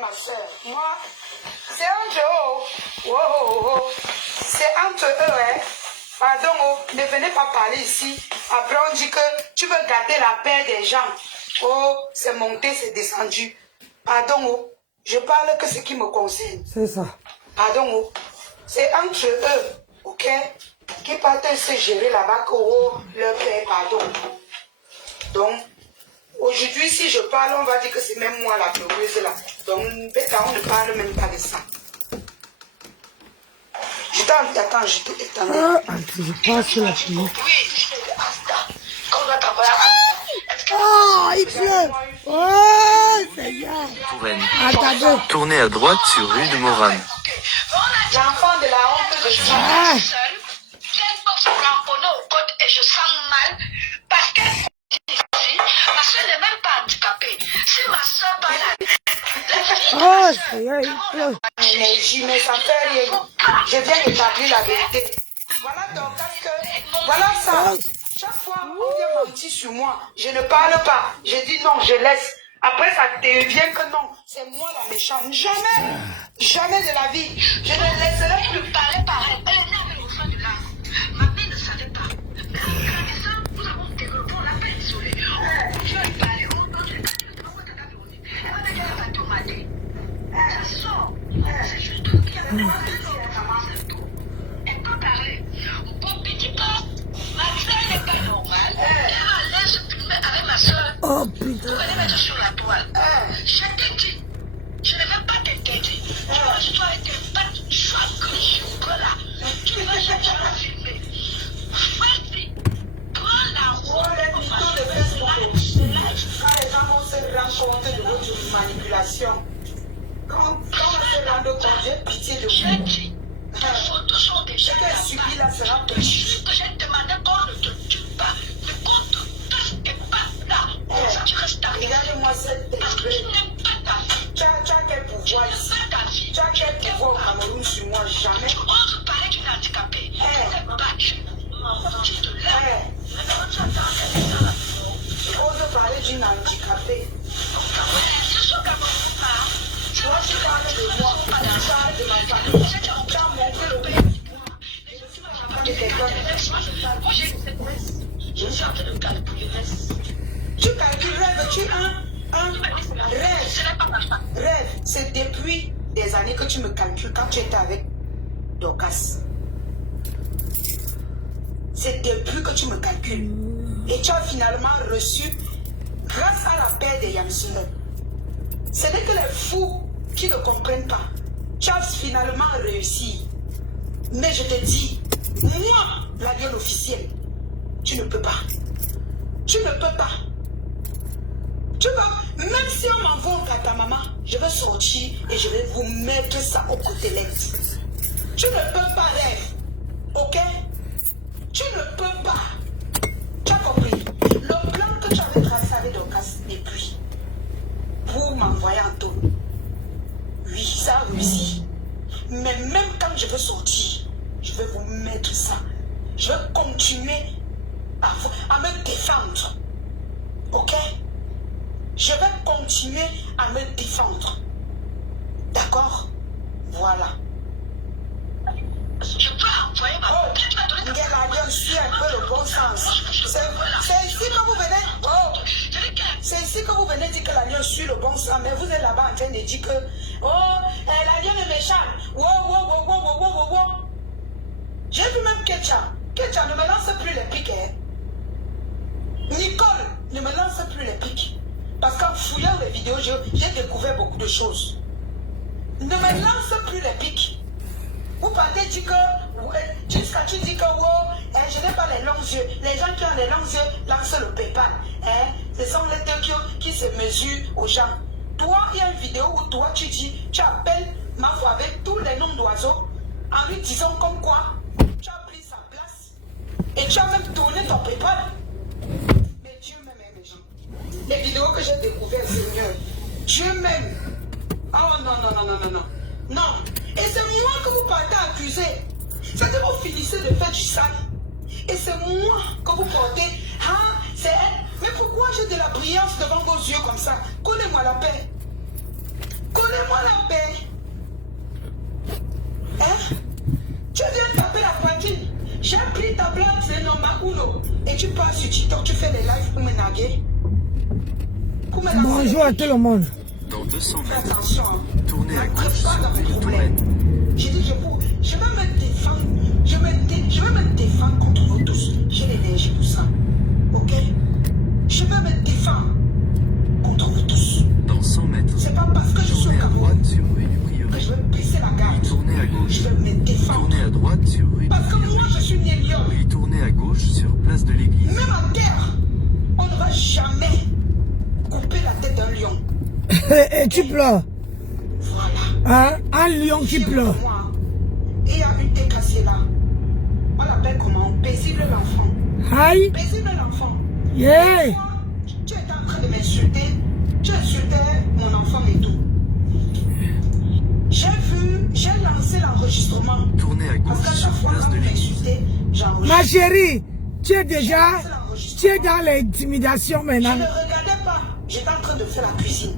Ma soeur, moi, c'est entre eux. Oh, oh, oh. C'est entre eux, hein. Pardon, oh, ne venez pas parler ici. Après, on dit que tu veux gâter la paix des gens. Oh, c'est monté, c'est descendu. Pardon, oh, je parle que ce qui me concerne. C'est ça. Pardon, oh, c'est entre eux, ok, qui partent se gérer là-bas, que oh, leur père, pardon. Donc, aujourd'hui, si je parle, on va dire que c'est même moi la pleureuse là. Donc, on ne parle même pas de ça. Attends, je t'attends. Je passe la fille. Oh, il pleut. Oh, Seigneur. Touraine. Tournez à droite sur rue de Morane. L'enfant de la honte de ça. Ah. Et je sens mal parce que ma soeur n'est même pas handicapée. Si ma soeur parle Oh, Seigneur, il pleut. Mais ça fait rien. Je viens d'établir la vérité. Voilà donc, parce que, voilà ça. Chaque fois, on vient mentir sur moi. Je ne parle pas. Je dis non, je laisse. Après, ça devient que non, c'est moi la méchante. Jamais, jamais de la vie. Je ne laisserai plus parler par elle. Elle est née avec l'enfant de l'âme. Ma mère ne savait pas. Mais à la maison, nous avons développé, on l'a pas isolé. Je vais parler. Ça sort. C'est juste qu'il y avait pas de elle peut parler. Mon petit pas, ma soeur n'est pas normale. Elle laisse avec ma soeur. Oh, putain. Vous allez mettre sur la toile. Je t'ai dit. Je ne vais pas t'interdire. Tu dois être pas choix que je peux là. Tu vas chercher à filmer. Vas-y. Prends la roue. Quand les gens vont se rendre compte de votre manipulation, quand on se rend compte, j'ai pitié de J'ai vous. dit. Les photos sont déjà Ce qu'elle subit là sera que petit. j'ai demandé qu'on ne te tue pas. Ne compte que t'es pas là. Ça, tu restes avec. Regarde-moi cette Parce que télé. tu n'aimes pas ta vie. Tu as quel pouvoir ici? Ta vie. Tu as quel pouvoir au Cameroun sur moi? Jamais. On se parlait d'une handicapée. Tu t'es battue. Tu te lèves. Maintenant, tu attends qu'elle est dans la maison. On veut parler d'une handicapée. C'est sûr qu'elle ne pas. Toi, tu parles de moi. Tu parles de ma famille. Tu as montré le pays. Je ne suis pas Je suis en train de garder pour le reste. tu calcules, rêve, tu rêve, c'est depuis des années que tu me calcules quand tu étais avec Dorcas. C'est depuis que tu me calcules. Et tu as finalement reçu, grâce à la paix de Yamsule. Ce n'est que les fous qui ne comprennent pas. Tu as finalement réussi. Mais je te dis, moi, l'alien officiel, tu ne peux pas. Tu ne peux pas. Tu vois, même si on m'envoie à ta maman, je vais sortir et je vais vous mettre ça au côté lèvres. Tu ne peux pas rêver. Ok? Tu ne peux pas. Tu as compris? Le plan que tu avais tracé avec Dorcas depuis, pour m'envoyer en taule, oui, ça a réussi. Mais même quand je veux sortir, je vais vous mettre ça. Je vais continuer à me défendre. Ok? Je vais continuer à me défendre. D'accord? Voilà. Je peux envoyer ma Regardez, suis un peu le bon sens. C'est ici que vous venez. Oh, c'est ici que vous venez dire que l'alliance suit le bon sens. Mais vous êtes là-bas en train de dire que l'alliance est méchante. Wow. J'ai vu même Ketcha. Ketcha, ne me lance plus les pics. Hein. Nicole, ne me lance plus les pics. Parce qu'en fouillant les vidéos, j'ai découvert beaucoup de choses. Ne me lance plus les pics. Vous partez dire que, jusqu'à tu dis que je n'ai pas les longs yeux. Les gens qui ont les longs yeux lancent le PayPal. Ce sont les deux qui se mesurent aux gens. Toi, il y a une vidéo où toi tu dis, tu appelles ma voix avec tous les noms d'oiseaux en lui disant comme quoi tu as pris sa place et tu as même tourné ton PayPal. Mais Dieu m'aime, les gens. Les vidéos que j'ai découvertes, Seigneur, Dieu m'aime. Oh non. Non. Et c'est moi que vous partez accuser. C'est que vous finissez de faire du sale. Et c'est moi que vous portez. Hein? C'est elle. Mais pourquoi j'ai de la brillance devant vos yeux comme ça? Collez-moi la paix. Collez-moi la paix. Hein? Tu viens taper la poitrine. J'ai pris ta blague, c'est Noma Uno. Et tu passes sur TikTok, tu fais des lives pour me naguer. Bonjour à tout le monde. Dans 200 Fais mètres, attention. tournez à N'entre gauche pas sur dans rue mes de problèmes. Touraine. J'ai dit, je vais me défendre. Je vais me défendre contre vous tous. J'ai l'énergie pour ça. Ok? Je vais me défendre contre vous tous. Dans 100 mètres, C'est pas parce que je suis au tournez à Cameroun droite sur rue du que Prieuré. je vais baisser la garde. Tournez à gauche. Je vais me défendre. Tournez à droite sur rue du Parce que moi, Prieuré. je suis né lion. Puis tournez à gauche sur place de l'église. Même en guerre, on ne va jamais couper la tête d'un lion. Et tu pleures. Voilà. Hein? Un lion qui pleure. Moi, il y a une tête cassée là. On l'appelle comment? Paisible l'enfant. Aïe. Paisible l'enfant. Yeah. Toi, tu étais en train de m'insulter. Tu insultais mon enfant et tout. J'ai lancé l'enregistrement. Tournez à Parce gauche qu'à sur chaque fois place quand de vous l'église. m'insultez, j'enregistre. Ma chérie, tu es déjà... Tu es dans l'intimidation Je maintenant. ne regardais pas. J'étais en train de faire la cuisine.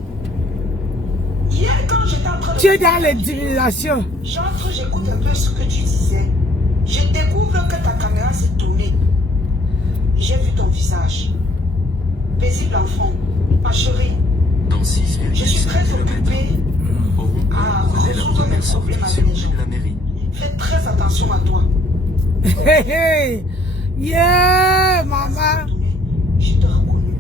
Hier, quand j'étais en train de Tu es dans l'intimidation. j'entre, j'écoute un peu ce que tu disais. Je découvre que ta caméra s'est tournée. J'ai vu ton visage. Paisible enfant. Ma chérie, Dans je suis 6,5 très km. occupée. Au rond-point, prenez la première sortie sur rue de la mairie. Fais très attention à toi. Hey, hey. Yeah, maman. Je te reconnais.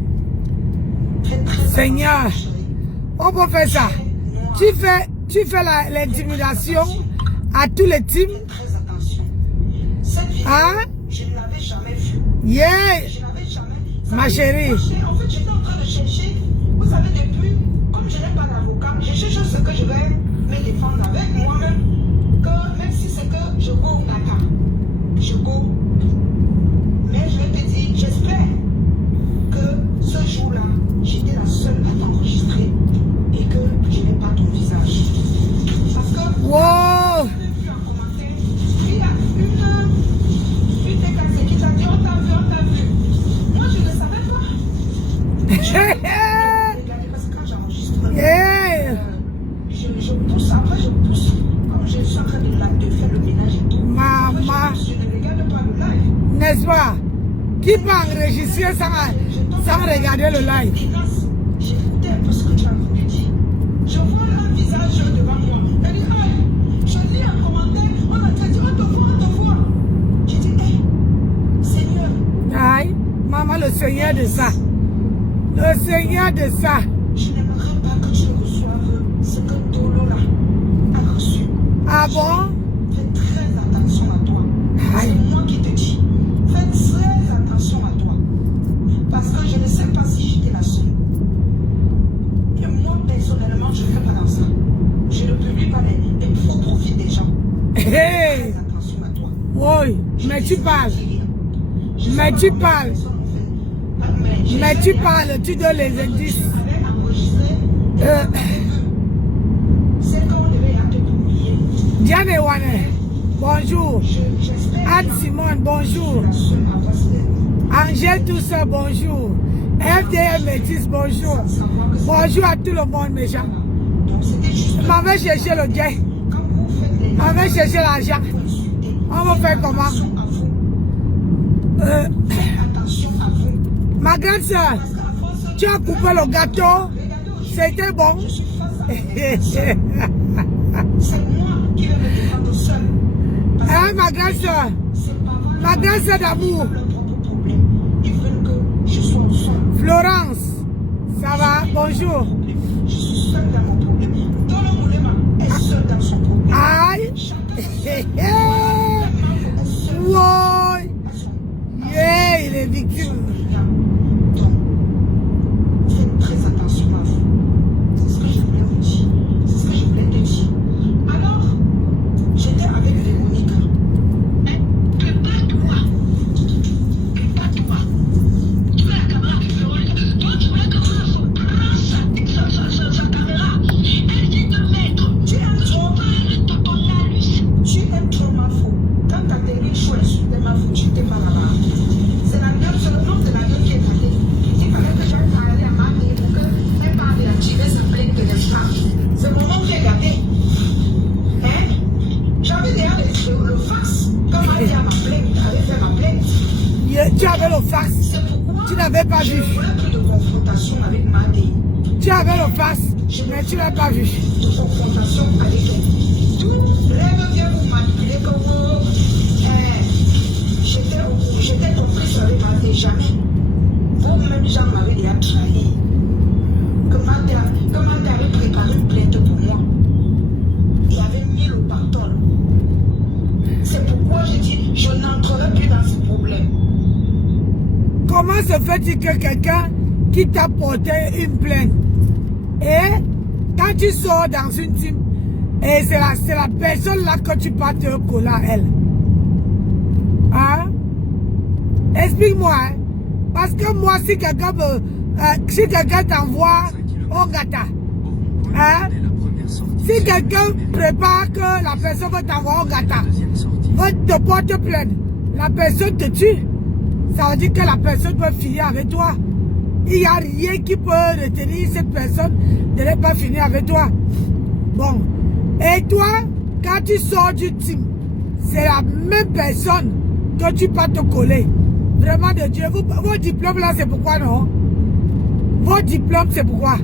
Fais très Seigneur. attention, chérie. On peut faire ça. Tu fais l'intimidation à tous les teams. Fais très attention. Cette vidéo, Hein? je ne l'avais jamais vue. Yeah. Je n'avais jamais. Ma chérie. En fait, j'étais en train de chercher. Vous savez, depuis, comme je n'ai pas d'avocat, je cherche ce que je vais me défendre avec moi-même. Que même si c'est que je go au Naka, je go. Mais je vais te dire, j'espère que ce jour-là, j'étais la seule à t'enregistrer et que je n'ai pas ton visage. Parce que. Wow. J'avais vu en commentaire, il y a une TKC qui t'a dit on t'a vu. Moi je ne savais pas. Regardez, parce que quand j'enregistre, Yeah. je pousse, après je pousse. Comme je suis en train de faire le ménage et tout. Maman. Je ne regarde pas le live. N'est-ce pas? Qui peut enregistrer sans regarder le live? J'écoutais un peu ce que tu as voulu dire. Je vois un visage devant moi. Elle dit, aïe, je lis un commentaire, on a dit, on te voit. J'ai dit, hé, Seigneur, Aïe. Maman, le Seigneur de ça. Le Seigneur de ça. je n'aimerais pas que tu reçoives ce que Tolo là a reçu. Ah bon? Fais très attention à toi. Aïe. C'est moi qui te dis. Fais très attention à toi. Parce que je ne sais pas si j'étais la seule. Et moi, personnellement, je ne fais pas dans ça. Je ne publie pas les faux profils des gens. Hey. Fais attention à toi. Oui, mais tu parles. Je sais Mais pas tu comment parles. les personnes ont fait. Mais tu parles, tu donnes les indices. Avec enregistré, Euh, c'est qu'on devait te publier. Diane Wane, bonjour. J'espère Anne Simone, bonjour. la seule à voir ce Angèle Toussa, bonjour. FDM Métis, bonjour. Bonjour à tout le monde, mes gens. Donc c'était juste On va chercher le gain. quand vous faites les On va chercher l'argent. insulter. On va faire comment? Attention à vous. Faites attention à vous. Ma grande soeur, Parce qu'à force, tu as coupé le gâteau. regardez aujourd'hui, C'était bon. je suis face à vous. C'est moi qui vais me défendre seul. Parce Hein, que ma grande soeur, c'est pas vrai. ma grande soeur d'amour. Leur propre problème. Ils veulent que je sois seul. Florence, ça va? Bonjour. Je suis seul dans mon problème. Tolo Moulema est seul dans son problème. Aïe. Chacun est seul Ouais. à son Yeah, il est victime. Donc, faites très attention à vous. C'est ce que je voulais vous dire. C'est ce que je voulais te dire. Alors, j'étais avec Véronique. Que pas toi. Tu veux la caméra qui fait rouler. Toi, tu voulais que Colombo prenne sa caméra. Elle dit de mettre. Tu aimes trop. Ton anus. Tu aimes trop ma faute. Quand t'as des riches insultés ma faute, tu t'es pas là-bas. tu avais le fax. Tu n'avais pas vu. Je ne voulais plus de confrontation avec Madé. Tu avais le fax, mais tu n'as pas vu. De confrontation avec elle. L'homme vient vous manipuler comme vous. J'étais complice avec Madé, jamais. Vous-même, Jean m'avait déjà trahi. Que Madé avait préparé une plainte pour moi. Il avait mis le pardon. C'est pourquoi je dis, je n'entrerai plus dans ce problème. Comment se fait-il que quelqu'un qui t'a porté une plainte et quand tu sors dans une team et c'est la personne là que tu vas te coller à elle? Hein? Explique-moi, hein? Parce que moi si quelqu'un t'envoie au gata, hein? Si quelqu'un prépare que la personne va t'envoyer au gata, va te porter plainte, la personne te tue, ça veut dire que la personne peut finir avec toi. Il n'y a rien qui peut retenir cette personne de ne pas finir avec toi. Bon. Et toi, quand tu sors du team, c'est la même personne que tu peux te coller. Vraiment de Dieu. Vos diplômes là, c'est pourquoi non? Vos diplômes, c'est pourquoi?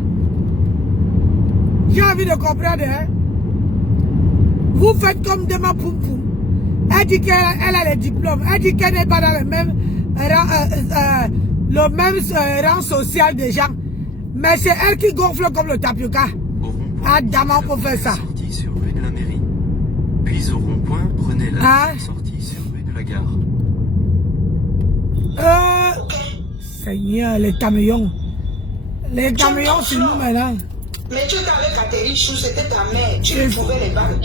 J'ai envie de comprendre, hein? Vous faites comme demain poum poum. Elle dit qu'elle a les diplômes. Elle dit qu'elle n'est pas dans le même rang social des gens. Mais c'est elle qui gonfle comme le tapioca. Adama pour faire ça. Sortie sur rue de la mairie. Puis au rond-point, prenez la sortie sur rue de la gare. Seigneur, les camions. Les camions, c'est nous maintenant. Mais tu étais avec Catherine Chou, c'était ta mère. Tu lui pouvais les balles.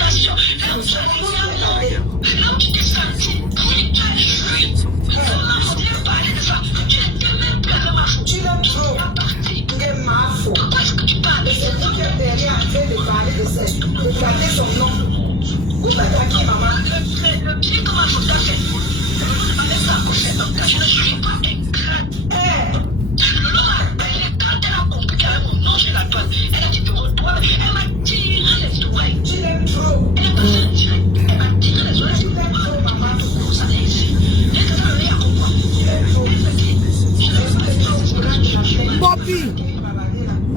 Tu l'as trop. Tu es ma faute. Et c'est vous qui êtes derrière en train de parler de ça. De garder son nom. Où tu as qui, maman? Le pied, comment je t'ai fait? Tu l'aimes trop.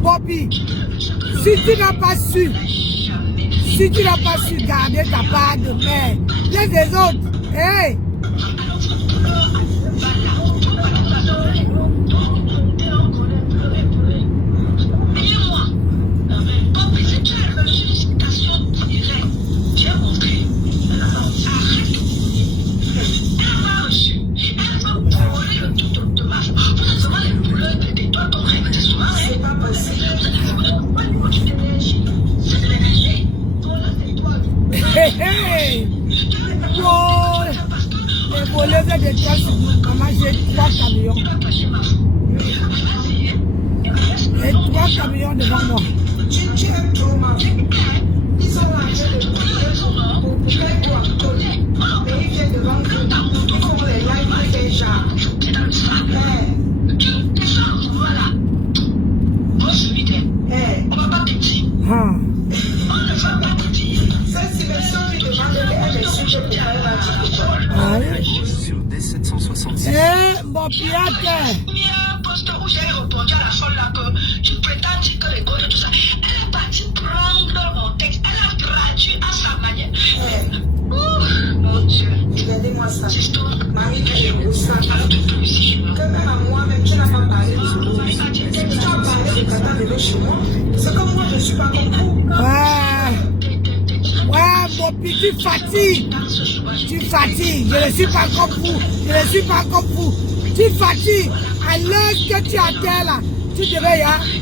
Bobby, si tu n'as pas su garder ta part de mère, laisse les autres, hey! Les voleurs de casse, maman, j'ai 3 camions. Et 3 camions devant moi. Tu aimes trop, maman. Ils sont en train de prier pour faire toi tourner. Mais ils viennent devant eux. Ils font les lives, ils font genre. Voilà. On va pas te dire. On ne va pas te dire. Ça, c'est la seule qui demande de les sujets pour faire la Sur D766. Mon pirate. Il y a un poste où j'ai répondu à la folle là que tu prétends dire que les gars et tout ça. Elle est partie prendre mon texte. Elle a traduit à sa manière. Mon Dieu. Regardez-moi ça. C'est histoire. Marie, qui est au sein. Alors que toi aussi. Que même à moi-même, tu n'as pas parlé de ce mot. Tu as parlé de Kata Vélo chez moi. C'est comme moi, je ne suis pas comme vous. Ouais, mon petit, tu fatigues. Je ne suis pas comme vous. Tu fatigues. À l'heure que tu as terre là, tu devais y aller.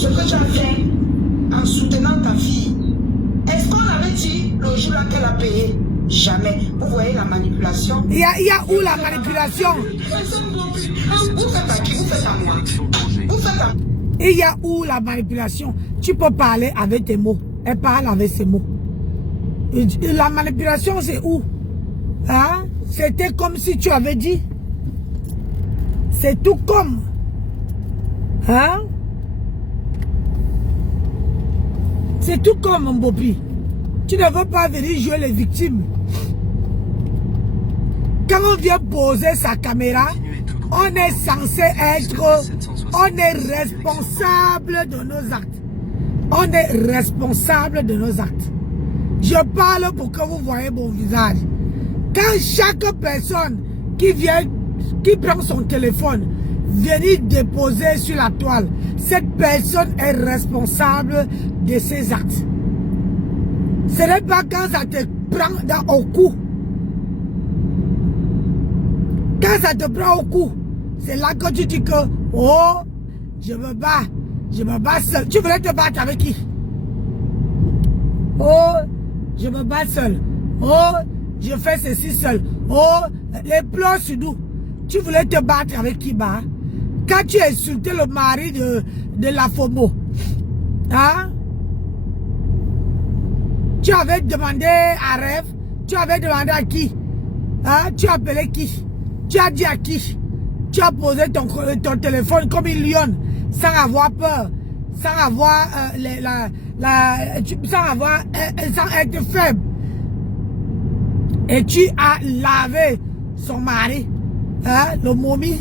ce que tu as fait en soutenant ta fille, est-ce qu'on avait dit le jour-là qu'elle a payé? Jamais. Vous voyez la manipulation? Il y a où la manipulation? Vous faites à qui? Vous faites à moi. Vous faites à... Il y a où la manipulation? Tu peux parler avec tes mots. Elle parle avec ses mots. La manipulation, c'est où? Hein? C'était comme si tu avais dit. C'est tout comme. Hein? C'est tout comme, mon Bopi. Tu ne veux pas venir jouer les victimes. Quand on vient poser sa caméra, on est censé être... On est responsable de nos actes. On est responsable de nos actes. Je parle pour que vous voyez mon visage. Quand chaque personne qui vient, qui prend son téléphone, venir déposer sur la toile, cette personne est responsable de ses actes. Ce n'est pas quand ça te prend au cou. Quand ça te prend au cou, c'est là que tu dis que, oh, je me bats seul. Tu voulais te battre avec qui? Oh, je me bats seul. Oh, je fais ceci seul. Oh, les plans sur nous. Tu voulais te battre avec qui, bah? Quand tu as insulté le mari de la FOMO, hein? Tu avais demandé à Rêve, tu avais demandé à qui? Hein? Tu as appelé qui? Tu as dit à qui? Tu as posé ton téléphone comme une lionne, sans avoir peur, sans avoir sans être faible. Et tu as lavé son mari, hein, le momie,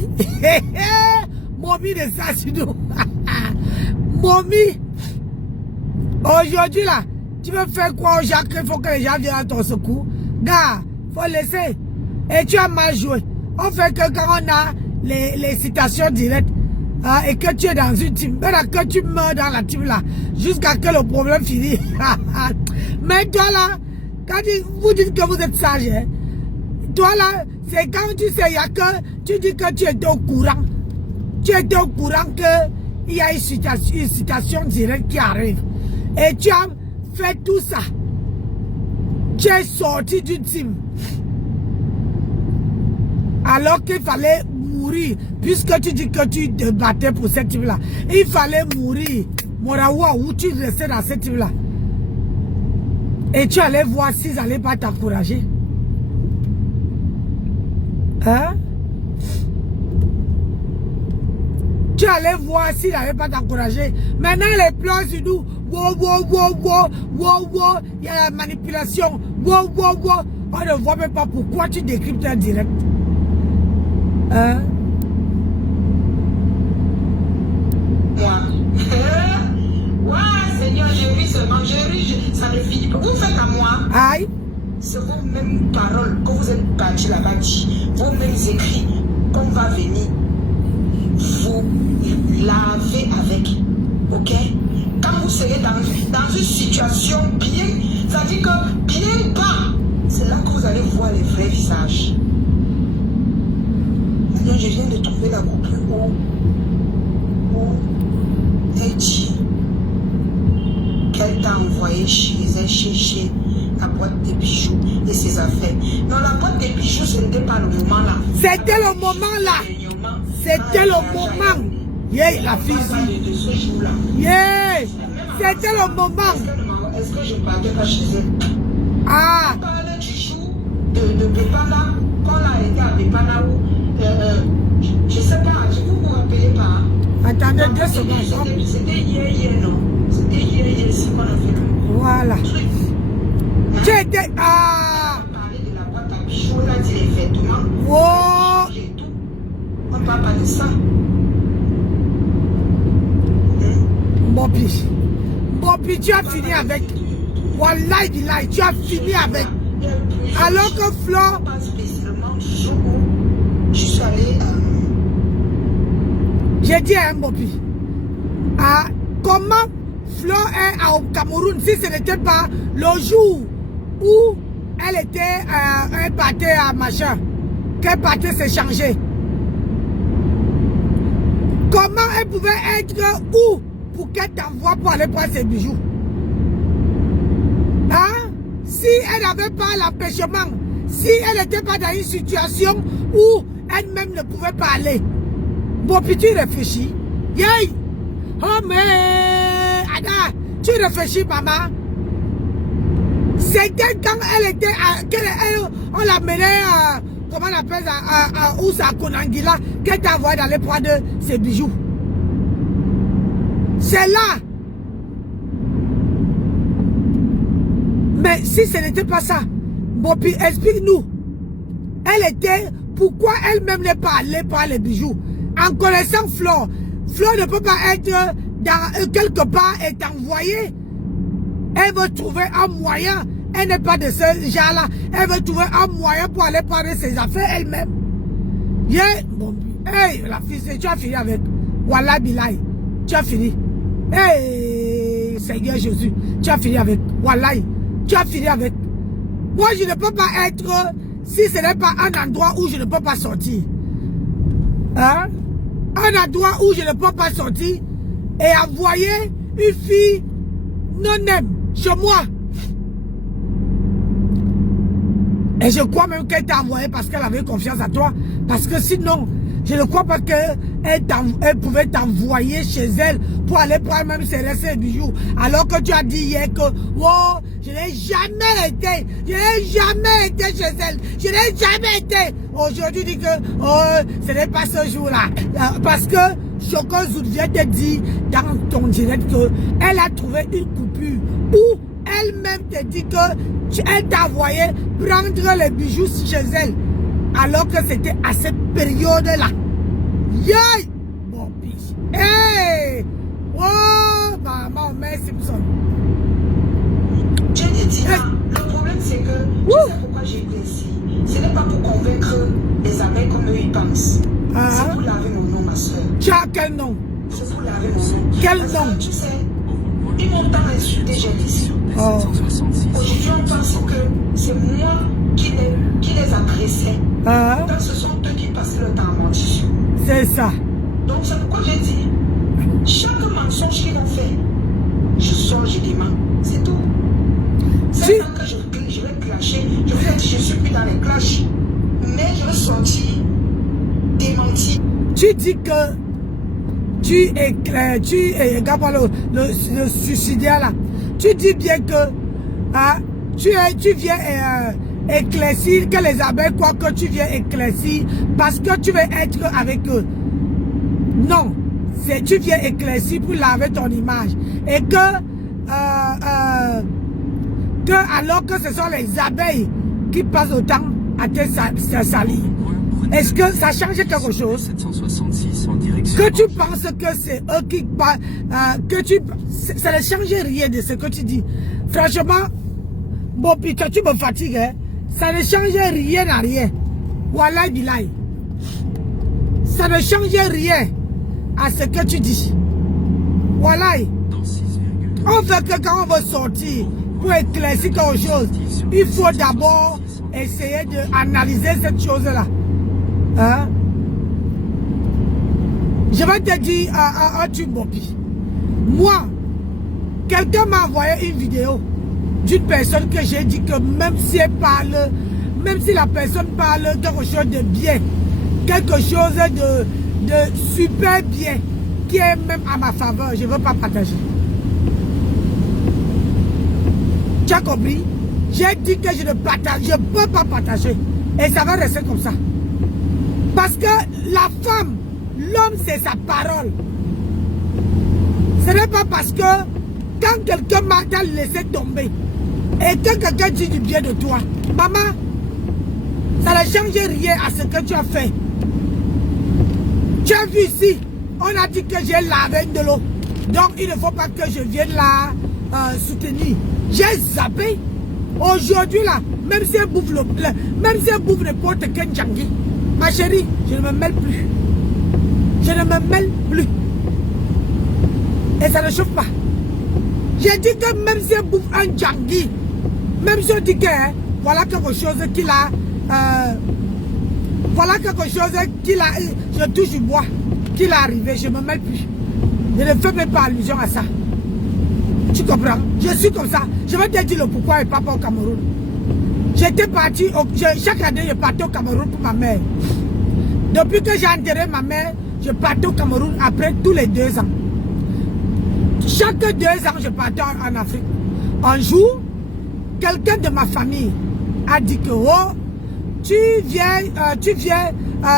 momie de Sassido, momie. Aujourd'hui là, tu veux faire quoi aux gens qu'il faut que les gens viennent à ton secours? Gars, faut laisser. Et tu as mal joué. On fait que quand on a les citations directes, hein, et que tu es dans une team, maintenant que tu meurs dans la team là, jusqu'à que le problème finisse. Mais toi là, quand vous dites que vous êtes sage, hein, toi là, c'est quand tu sais, il y a que, tu dis que tu étais au courant. Tu étais au courant qu'il y a une citation directe qui arrive. Et tu as fait tout ça. Tu es sorti d'une team. Alors qu'il fallait mourir, puisque tu dis que tu te battais pour cette team-là. Il fallait mourir. Morawa, où tu restais dans cette team-là. Et tu allais voir s'ils n'allaient pas t'encourager. Hein? Tu allais voir s'ils n'allaient pas t'encourager. Maintenant, les plans sur nous. Wow, wow, wow, wow, wow, wow. Il y a la manipulation. Wow, wow, wow. On ne voit même pas pourquoi tu décryptes un direct. Hein? Moi. Ouais, Seigneur, j'ai ri seulement. J'ai ri, ça ne finit pas. Vous faites à moi. Aïe. C'est vos mêmes paroles que vous êtes battus là-bas, vos mêmes écrits qu'on va venir vous laver avec. Ok? Quand vous serez dans une situation bien, ça dit que bien bas, c'est là que vous allez voir les vrais visages. Maintenant, je viens de trouver la couple où elle dit qu'elle t'a envoyé chez elle, chez la boîte de bijoux et ses affaires. Non, la boîte de bijoux, ce n'était pas le moment là. C'était le moment là. C'était le moment. Yeah, la fille. De ce jour-là. Yeah, c'était le moment. Est-ce que je ne partais pas chez elle? Ah. On parlait du jour de Pépana, quand on a été à Pépana où, je ne sais pas, vous vous rappelez pas? Attendez 2 secondes. C'était hier, non? C'était hier, c'est qu'on a fait le Voilà. truc. Tu étais... Ah. On parlait de la boîte à bijoux, on a dit les vêtements. Wow. Et tout. On ne parle pas de ça. Bopi, tu as fini avec. Wallahi Billahi, tu as fini avec. Alors que Flo. Pas spécialement du jour où je suis allée. J'ai dit à un Bopi. Ah, comment Flo est au Cameroun si ce n'était pas le jour où elle était un pâté à machin, qu'elle pâté s'est changé. Comment elle pouvait être où pour qu'elle t'envoie pour aller prendre ses bijoux? Hein? Si elle n'avait pas l'empêchement, si elle n'était pas dans une situation où elle-même ne pouvait pas aller, bon, puis tu réfléchis. Yay! Oh, mais Ada, tu réfléchis, maman. C'était quand elle était on l'a menée à, comment on appelle ça, à Konangila, qu'elle t'a envoyé d'aller prendre ses bijoux. C'est là. Mais si ce n'était pas ça, bon, puis explique-nous. Elle était, pourquoi elle-même n'est pas allée prendre les bijoux? En connaissant Flo, Flo ne peut pas être dans, quelque part et t'envoyer. Elle veut trouver un moyen. Elle n'est pas de ce genre-là. Elle veut trouver un moyen pour aller prendre ses affaires elle-même. Yeah. Bon, hey, la fille, tu as fini avec. Wallah Bilay. Tu as fini. Hey, Seigneur Jésus. Tu as fini avec. Wallah. Tu as fini avec. Moi, je ne peux pas être si ce n'est pas un endroit où je ne peux pas sortir. Hein? Un endroit où je ne peux pas sortir et envoyer une fille non-aime chez moi. Et je crois même qu'elle t'a envoyé parce qu'elle avait confiance à toi. Parce que sinon, je ne crois pas qu'elle pouvait t'envoyer chez elle pour aller prendre même ses restes et bijoux. Alors que tu as dit hier que, oh, je n'ai jamais été chez elle. Je n'ai jamais été. Aujourd'hui, dit que, oh, ce n'est pas ce jour-là. Parce que Choco vient te dire dans ton direct qu'elle a trouvé une coupure où elle-même te dit que elle t'a envoyé prendre les bijoux chez elle. Alors que c'était à cette période-là. Yay! Bon, bitch. Hey! Oh, maman, merci Simpson. Je te dis, le problème c'est que, tu sais pourquoi j'ai été ici. Ce n'est pas pour convaincre les abeilles comme eux ils pensent. C'est pour laver mon nom, ma soeur. Tu as quel nom? C'est pour laver mon nom. Quel Parce nom? que, tu sais, ils m'ont tant insulté, j'ai dit. Aujourd'hui, on pense que c'est moi qui les agressais. Donc, ce sont eux qui passaient le temps à mentir. C'est ça. Donc, c'est pourquoi j'ai dit, chaque mensonge qu'ils ont fait, je sors, je dément. C'est tout. C'est pas que je vais clasher. Je suis plus dans les clashs. Mais je vais sortir, démentir. Tu dis que regarde le suicidaire là. Tu dis bien que tu viens éclaircir, que les abeilles croient que tu viens éclaircir parce que tu veux être avec eux. Non, tu viens éclaircir pour laver ton image. Et que alors que ce sont les abeilles qui passent autant à te salir. Est-ce que ça change quelque chose? Que tu penses que c'est eux qui parlent, ça ne change rien de ce que tu dis. Franchement, bon, puis quand tu me fatigues, hein, ça ne change rien à rien. Wallah bilay. Ça ne change rien à ce que tu dis. Wallah. On fait que quand on veut sortir pour éclaircir quelque chose, il faut d'abord essayer d'analyser cette chose-là. Hein? Je vais te dire un truc, Bopi. Moi, quelqu'un m'a envoyé une vidéo d'une personne que j'ai dit que même si elle parle, même si la personne parle quelque chose de bien, quelque chose de super bien, qui est même à ma faveur, je ne veux pas partager. Tu as compris? J'ai dit que je ne partage, je ne peux pas partager. Et ça va rester comme ça. Parce que la femme, l'homme c'est sa parole. Ce n'est pas parce que quand quelqu'un m'a laissé tomber et que quelqu'un dit du bien de toi, maman, ça ne change rien à ce que tu as fait. Tu as vu ici, on a dit que j'ai lavé de l'eau. Donc il ne faut pas que je vienne la soutenir. J'ai zappé. Aujourd'hui là, même si elle bouffe n'importe quel djangui, ma chérie, je ne me mêle plus. Je ne me mêle plus. Et ça ne chauffe pas. J'ai dit que même si elle bouffe un djangui, même si on dit que voilà quelque chose qu'il a, voilà quelque chose qu'il a, je touche du bois, qu'il est arrivé, je ne me mêle plus. Je ne fais même pas allusion à ça. Tu comprends? Je suis comme ça. Je vais te dire le pourquoi et pas au Cameroun. J'étais parti, chaque année je partais au Cameroun pour ma mère. Depuis que j'ai enterré ma mère, je partais au Cameroun après tous les 2 ans. Chaque 2 ans, je partais en Afrique. Un jour, quelqu'un de ma famille a dit que oh, tu viens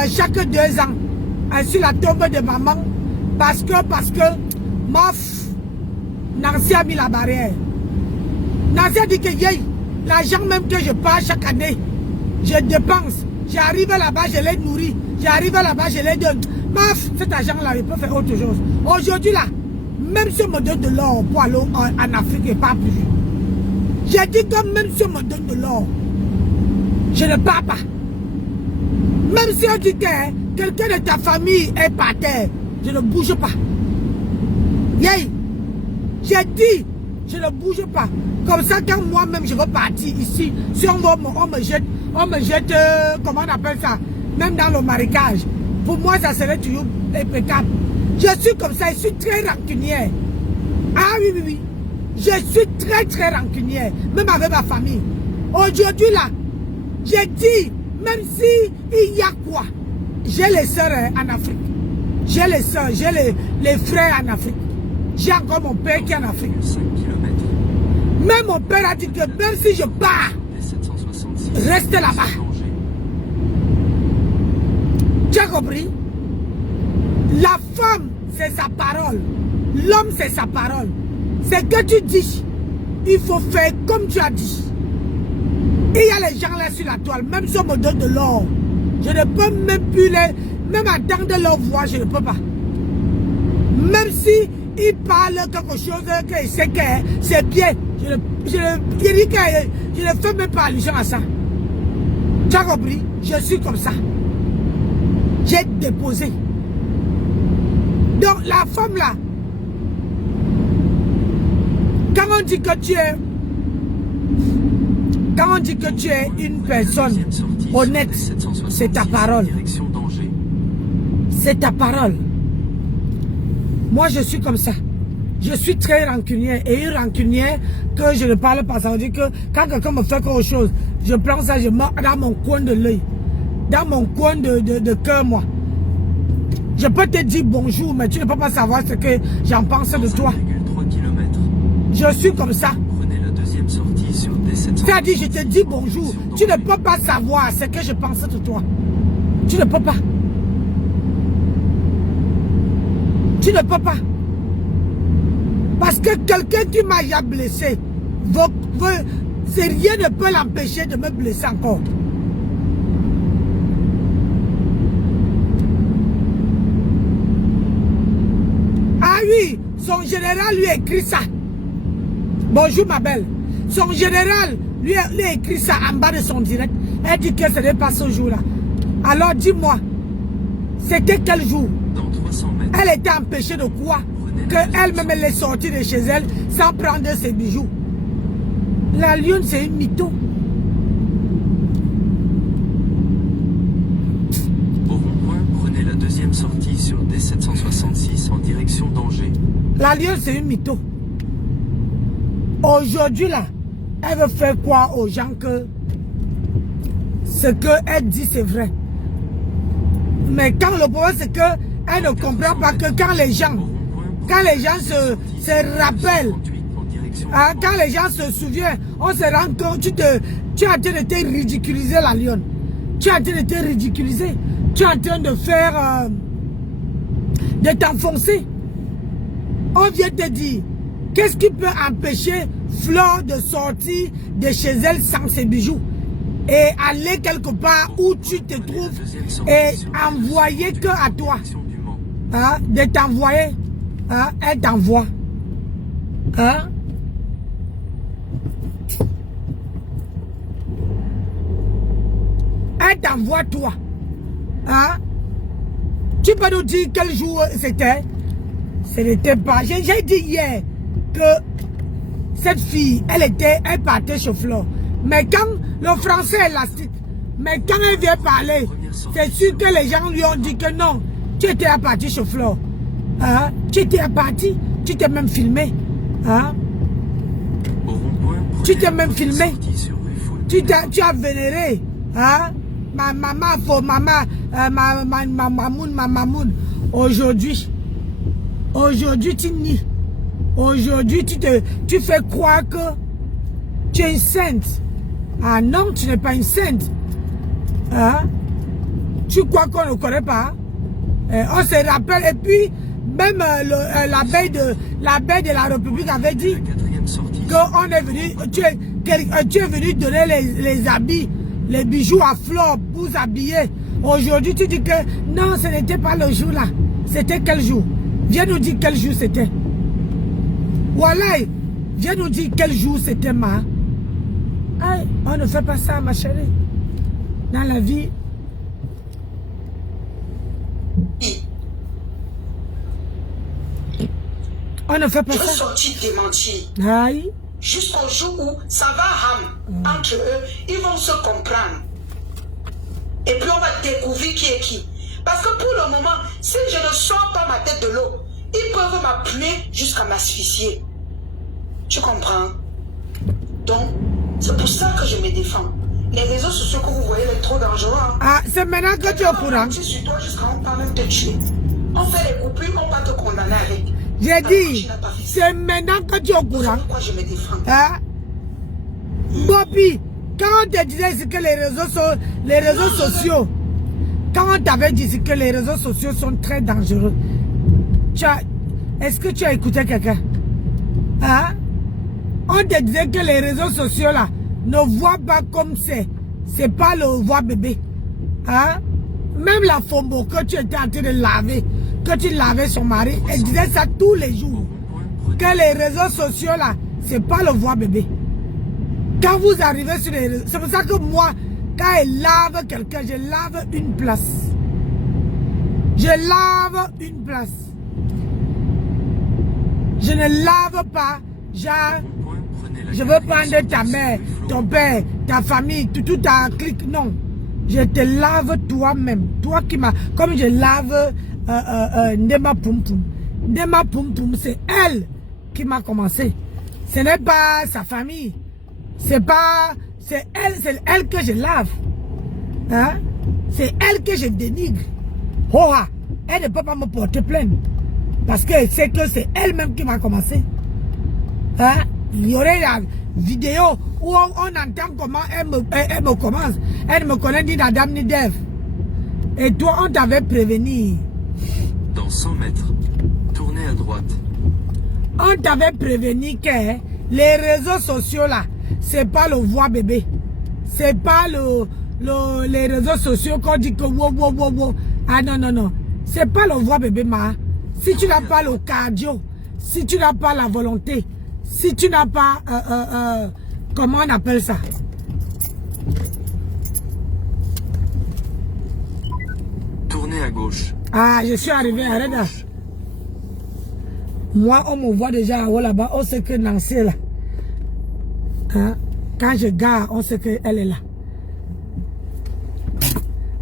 chaque 2 ans sur la tombe de maman parce que Nancy a mis la barrière. Nancy a dit que l'argent même que je pars chaque année, je dépense. J'arrive là-bas, je les nourris. J'arrive là-bas, je les donne. Maf, cet argent-là, il peut faire autre chose. Aujourd'hui là, même si on me donne de l'or pour aller en Afrique et pas plus. J'ai dit que même si on me donne de l'or, je ne pars pas. Même si on dit que quelqu'un de ta famille est par terre, je ne bouge pas. Yeah. J'ai dit, je ne bouge pas. Comme ça, quand moi-même je veux partir ici, si on me jette, comment on appelle ça, même dans le marécage, pour moi ça serait toujours impeccable. Je suis comme ça, je suis très rancunière. Ah oui, oui, oui. Je suis très, très rancunière, même avec ma famille. Aujourd'hui là, j'ai dit, même si il y a quoi, j'ai les sœurs en Afrique. J'ai les sœurs, j'ai les frères en Afrique. J'ai encore mon père qui est en Afrique. 5 km. Même mon père a dit que même si je pars, reste là-bas. Tu as compris? La femme, c'est sa parole. L'homme, c'est sa parole. C'est que tu dis, il faut faire comme tu as dit. Et il y a les gens là sur la toile, même si on me donne de l'or, je ne peux même plus même attendre leur voix, je ne peux pas. Même si ils parlent quelque chose que c'est que c'est bien, je ne fais même pas allusion à ça. Tu as compris? Je suis comme ça. J'ai déposé. Donc la femme là, quand on dit que tu es une personne honnête, c'est ta parole. C'est ta parole. Moi, je suis comme ça. Je suis très rancunière. Et une rancunière que je ne parle pas. Ça veut dire que quand quelqu'un me fait quelque chose, je prends ça, je mets dans mon coin de l'œil. Dans mon coin de cœur, moi. Je peux te dire bonjour, mais tu ne peux pas savoir ce que j'en pense de toi. Je suis comme ça. C'est-à-dire, je te dis bonjour. Tu ne peux pas savoir ce que je pense de toi. Tu ne peux pas. Tu ne peux pas. Parce que quelqu'un qui m'a déjà blessé, rien ne peut l'empêcher de me blesser encore. Ah oui, son général lui a écrit ça. Bonjour ma belle. Son général lui a écrit ça en bas de son direct. Elle dit que ce n'est pas ce jour-là. Alors dis-moi, c'était quel jour? Elle était empêchée de quoi? Qu'elle-même elle est sortie de chez elle sans prendre ses bijoux. La lionne, c'est une mytho. Au rond-point, prenez la deuxième sortie sur D766 en direction d'Angers. La lionne, c'est une mytho. Aujourd'hui, là, elle veut faire quoi aux gens que ce qu'elle dit, c'est vrai. Mais quand le problème, c'est que elle ne comprend pas que quand les gens se rappellent, hein, quand les gens se souviennent, on se rend compte, tu es en train de te ridiculiser la lionne. Tu es en train de te ridiculiser. Tu es en train de faire, de t'enfoncer. On vient te dire, qu'est-ce qui peut empêcher Flore de sortir de chez elle sans ses bijoux? Et aller quelque part où tu te trouves et envoyer que à toi. Hein, de t'envoyer. Hein, elle t'envoie. Hein? Elle t'envoie toi. Hein? Tu peux nous dire quel jour c'était? Ce n'était pas. J'ai dit hier que cette fille, elle partait chez Flore. Mais quand le français est élastique, mais quand elle vient parler, c'est sûr que les gens lui ont dit que non, tu étais à partir chez Flore. Hein? Tu étais à partie, tu t'es même filmé. Hein? Au rond-point, Tu prenez t'es la même première filmé. sortie sur rue Faune. Tu as vénéré. Hein? Ma mamoun. Aujourd'hui, tu nies. Aujourd'hui, tu fais croire que tu es une sainte. Ah non, tu n'es pas une sainte. Hein? Tu crois qu'on ne connaît pas? On se rappelle. Et puis, même l'abeille de la République avait dit La quatrième sortie. qu'on est venu, tu es venu donner les habits, les bijoux à fleurs pour s'habiller. Aujourd'hui, tu dis que non, ce n'était pas le jour là. C'était quel jour? Viens nous dire quel jour c'était. Voilà, viens nous dire quel jour c'était, ma. Aïe, on ne fait pas ça, ma chérie. Dans la vie. On ne fait pas Je veux ça. sortir démentir. Aïe. Jusqu'au jour où ça va ham entre eux, ils vont se comprendre. Et puis on va découvrir qui est qui. Parce que pour le moment, si je ne sors pas ma tête de l'eau, ils peuvent m'appeler jusqu'à m'asphyxier. Tu comprends? Donc, c'est pour ça que je me défends. Les réseaux sociaux que vous voyez, sont trop dangereux. Hein? Ah, c'est maintenant que tu es au courant. Tu sur toi jusqu'à on peut même te tuer. On fait les coupures, on va te condamner avec. J'ai dit, c'est maintenant que tu es au courant. Pourquoi je me défends? Hein? Bobby, quand on te disait que les réseaux sociaux, quand on t'avait dit que les réseaux sociaux sont très dangereux, est-ce que tu as écouté quelqu'un? Hein? On te disait que les réseaux sociaux là ne voient pas comme c'est pas le voix bébé. Hein? Même la Fombo que tu étais en train de laver, que tu lavais son mari, elle disait ça tous les jours. Que les réseaux sociaux là, c'est pas le voix bébé. Quand vous arrivez sur les réseaux, c'est pour ça que moi, quand elle lave quelqu'un, je lave une place. Je lave une place. Je ne lave pas, genre, je veux prendre ta mère, ton père, ta famille, tout ta clique, non. Je te lave toi-même. Toi qui m'as, comme je lave Ndema Poum Poum. Ndema Poum Poum, c'est elle qui m'a commencé. Ce n'est pas sa famille. C'est elle que je lave. Hein? C'est elle que je dénigre. Oh, elle ne peut pas me porter plainte. Parce qu'elle sait que c'est elle-même qui m'a commencé. Hein? Il y aurait la vidéo où on entend comment elle me commence. Elle ne me connaît ni d'Adam ni d'Ève. Et toi, on t'avait prévenu. Dans 100 mètres, tournez à droite. On t'avait prévenu que les réseaux sociaux là, c'est pas le voix bébé. C'est pas les réseaux sociaux qu'on dit que wow. Ah non. C'est pas le voix bébé, ma. Si tu n'as pas le cardio, si tu n'as pas la volonté, si tu n'as pas, comment on appelle ça? Tournez à gauche. Ah, je suis arrivé à Reda. Moi, on me voit déjà là-bas, on sait que Nancy est là. Hein? Quand je gare, on sait qu'elle est là.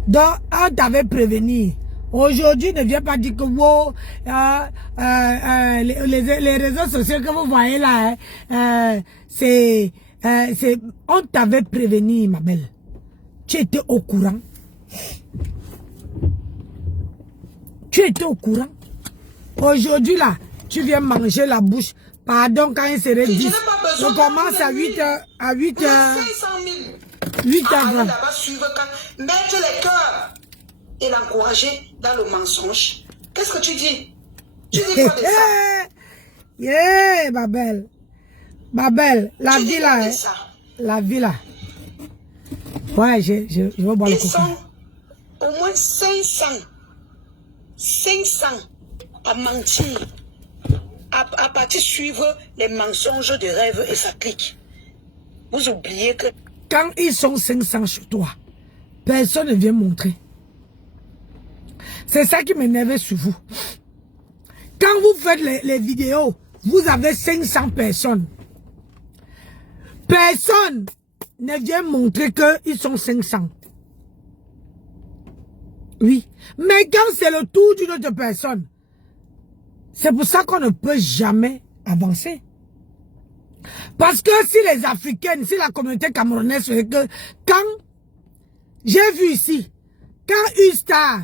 Donc, on t'avait prévenu. Aujourd'hui, ne viens pas dire que wow, les réseaux sociaux que vous voyez là, on t'avait prévenu, ma belle. Tu étais au courant. Tu étais au courant. Aujourd'hui là, tu viens manger la bouche. Pardon, quand il serait 10. On commence à 8h. À 8h. 8h20. Là-bas, suivre quand mettre les cœurs et l'encourager dans le mensonge. Qu'est-ce que tu dis? Tu dis quoi de ça? Yeah, ma belle. Ma belle, la Tu vie dis là. quoi de Hein? ça? La vie là. Ouais, je veux boire le Ils coca. sont au moins 500 à mentir, à partir suivre les mensonges de rêve et ça clique. Vous oubliez que Quand ils sont 500 sur toi, personne ne vient montrer. C'est ça qui m'énerve sur vous. Quand vous faites les vidéos, vous avez 500 personnes. Personne ne vient montrer qu'ils sont 500. Oui. Mais quand c'est le tour d'une autre personne, C'est pour ça qu'on ne peut jamais avancer. Parce que si les Africaines, si la communauté camerounaise fait que, quand j'ai vu ici, quand une star,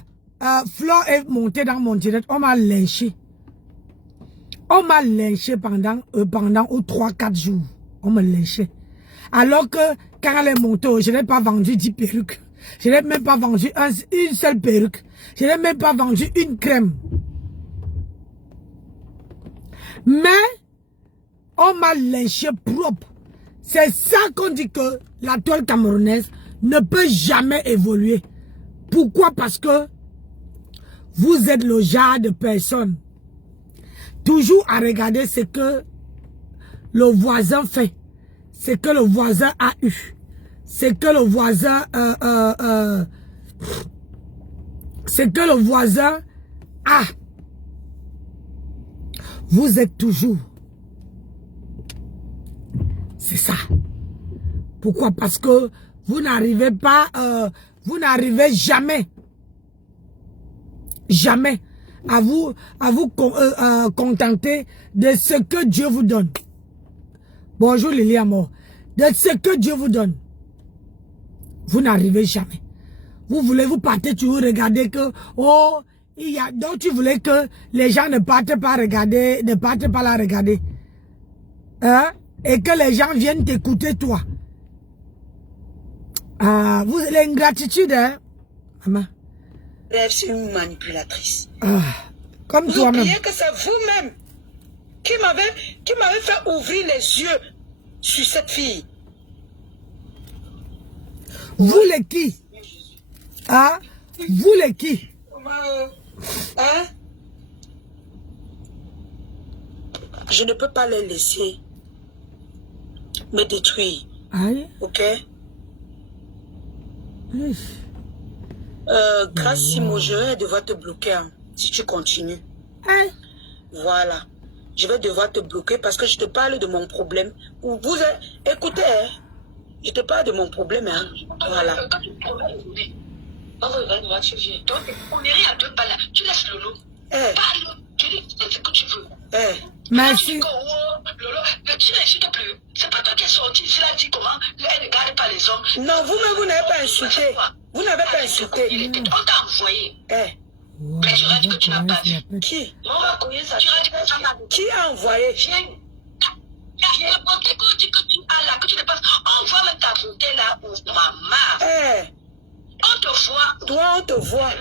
Flo est montée dans mon direct, on m'a lynché. On m'a lynché pendant 3-4 jours. On me lynchait. Alors que quand elle est montée, je n'ai pas vendu 10 perruques. Je n'ai même pas vendu une seule perruque. Je n'ai même pas vendu une crème. Mais, on m'a lynché propre. C'est ça qu'on dit que la toile camerounaise ne peut jamais évoluer. Pourquoi? Parce que vous êtes le genre de personne toujours à regarder ce que le voisin fait, ce que le voisin a eu, ce que le voisin a. Vous êtes toujours. C'est ça. Pourquoi? Parce que vous n'arrivez pas, vous n'arrivez jamais à vous contenter de ce que Dieu vous donne. Bonjour Lily Amor. De ce que Dieu vous donne. Vous n'arrivez jamais. Vous voulez, vous partez toujours regarder que, oh, il y a, donc tu voulais que les gens ne partent pas regarder, ne partent pas la regarder. Hein? Et que les gens viennent t'écouter toi. Ah, vous, l'ingratitude, hein, maman. C'est une manipulatrice. Ah, comme toi-même. Vous oubliez que c'est vous-même qui m'avez fait ouvrir les yeux sur cette fille. Vous les qui? Ah, vous les qui? Hein? Je ne peux pas les laisser me détruire. Aïe. Ok? Oui. Grâce Simo, je vais devoir te bloquer hein, si tu continues. Hein? Voilà. Je vais devoir te bloquer parce que je te parle de mon problème. Écoutez, hein, je te parle de mon problème. Hein. Voilà. Donc, on est à deux pas là. Tu laisses Lolo. Parle. Tu dis ce que tu veux. Merci. Lolo, petit, s'il te plaît. C'est pas toi qui es sorti. Il a dit comment elle ne garde pas les hommes. Non, vous-même, vous n'avez pas insulté. Vous n'avez pas insulté. On t'a envoyé. Mais tu as dit que tu n'as pas vu. Qui? On va connaître ça. Tu as dit que tu n'as pas vu. Qui a envoyé? Viens. Viens. Quand tu que tu as là, que tu ne passes. On va mettre ta beauté là où maman. On te voit. Toi, on te voit.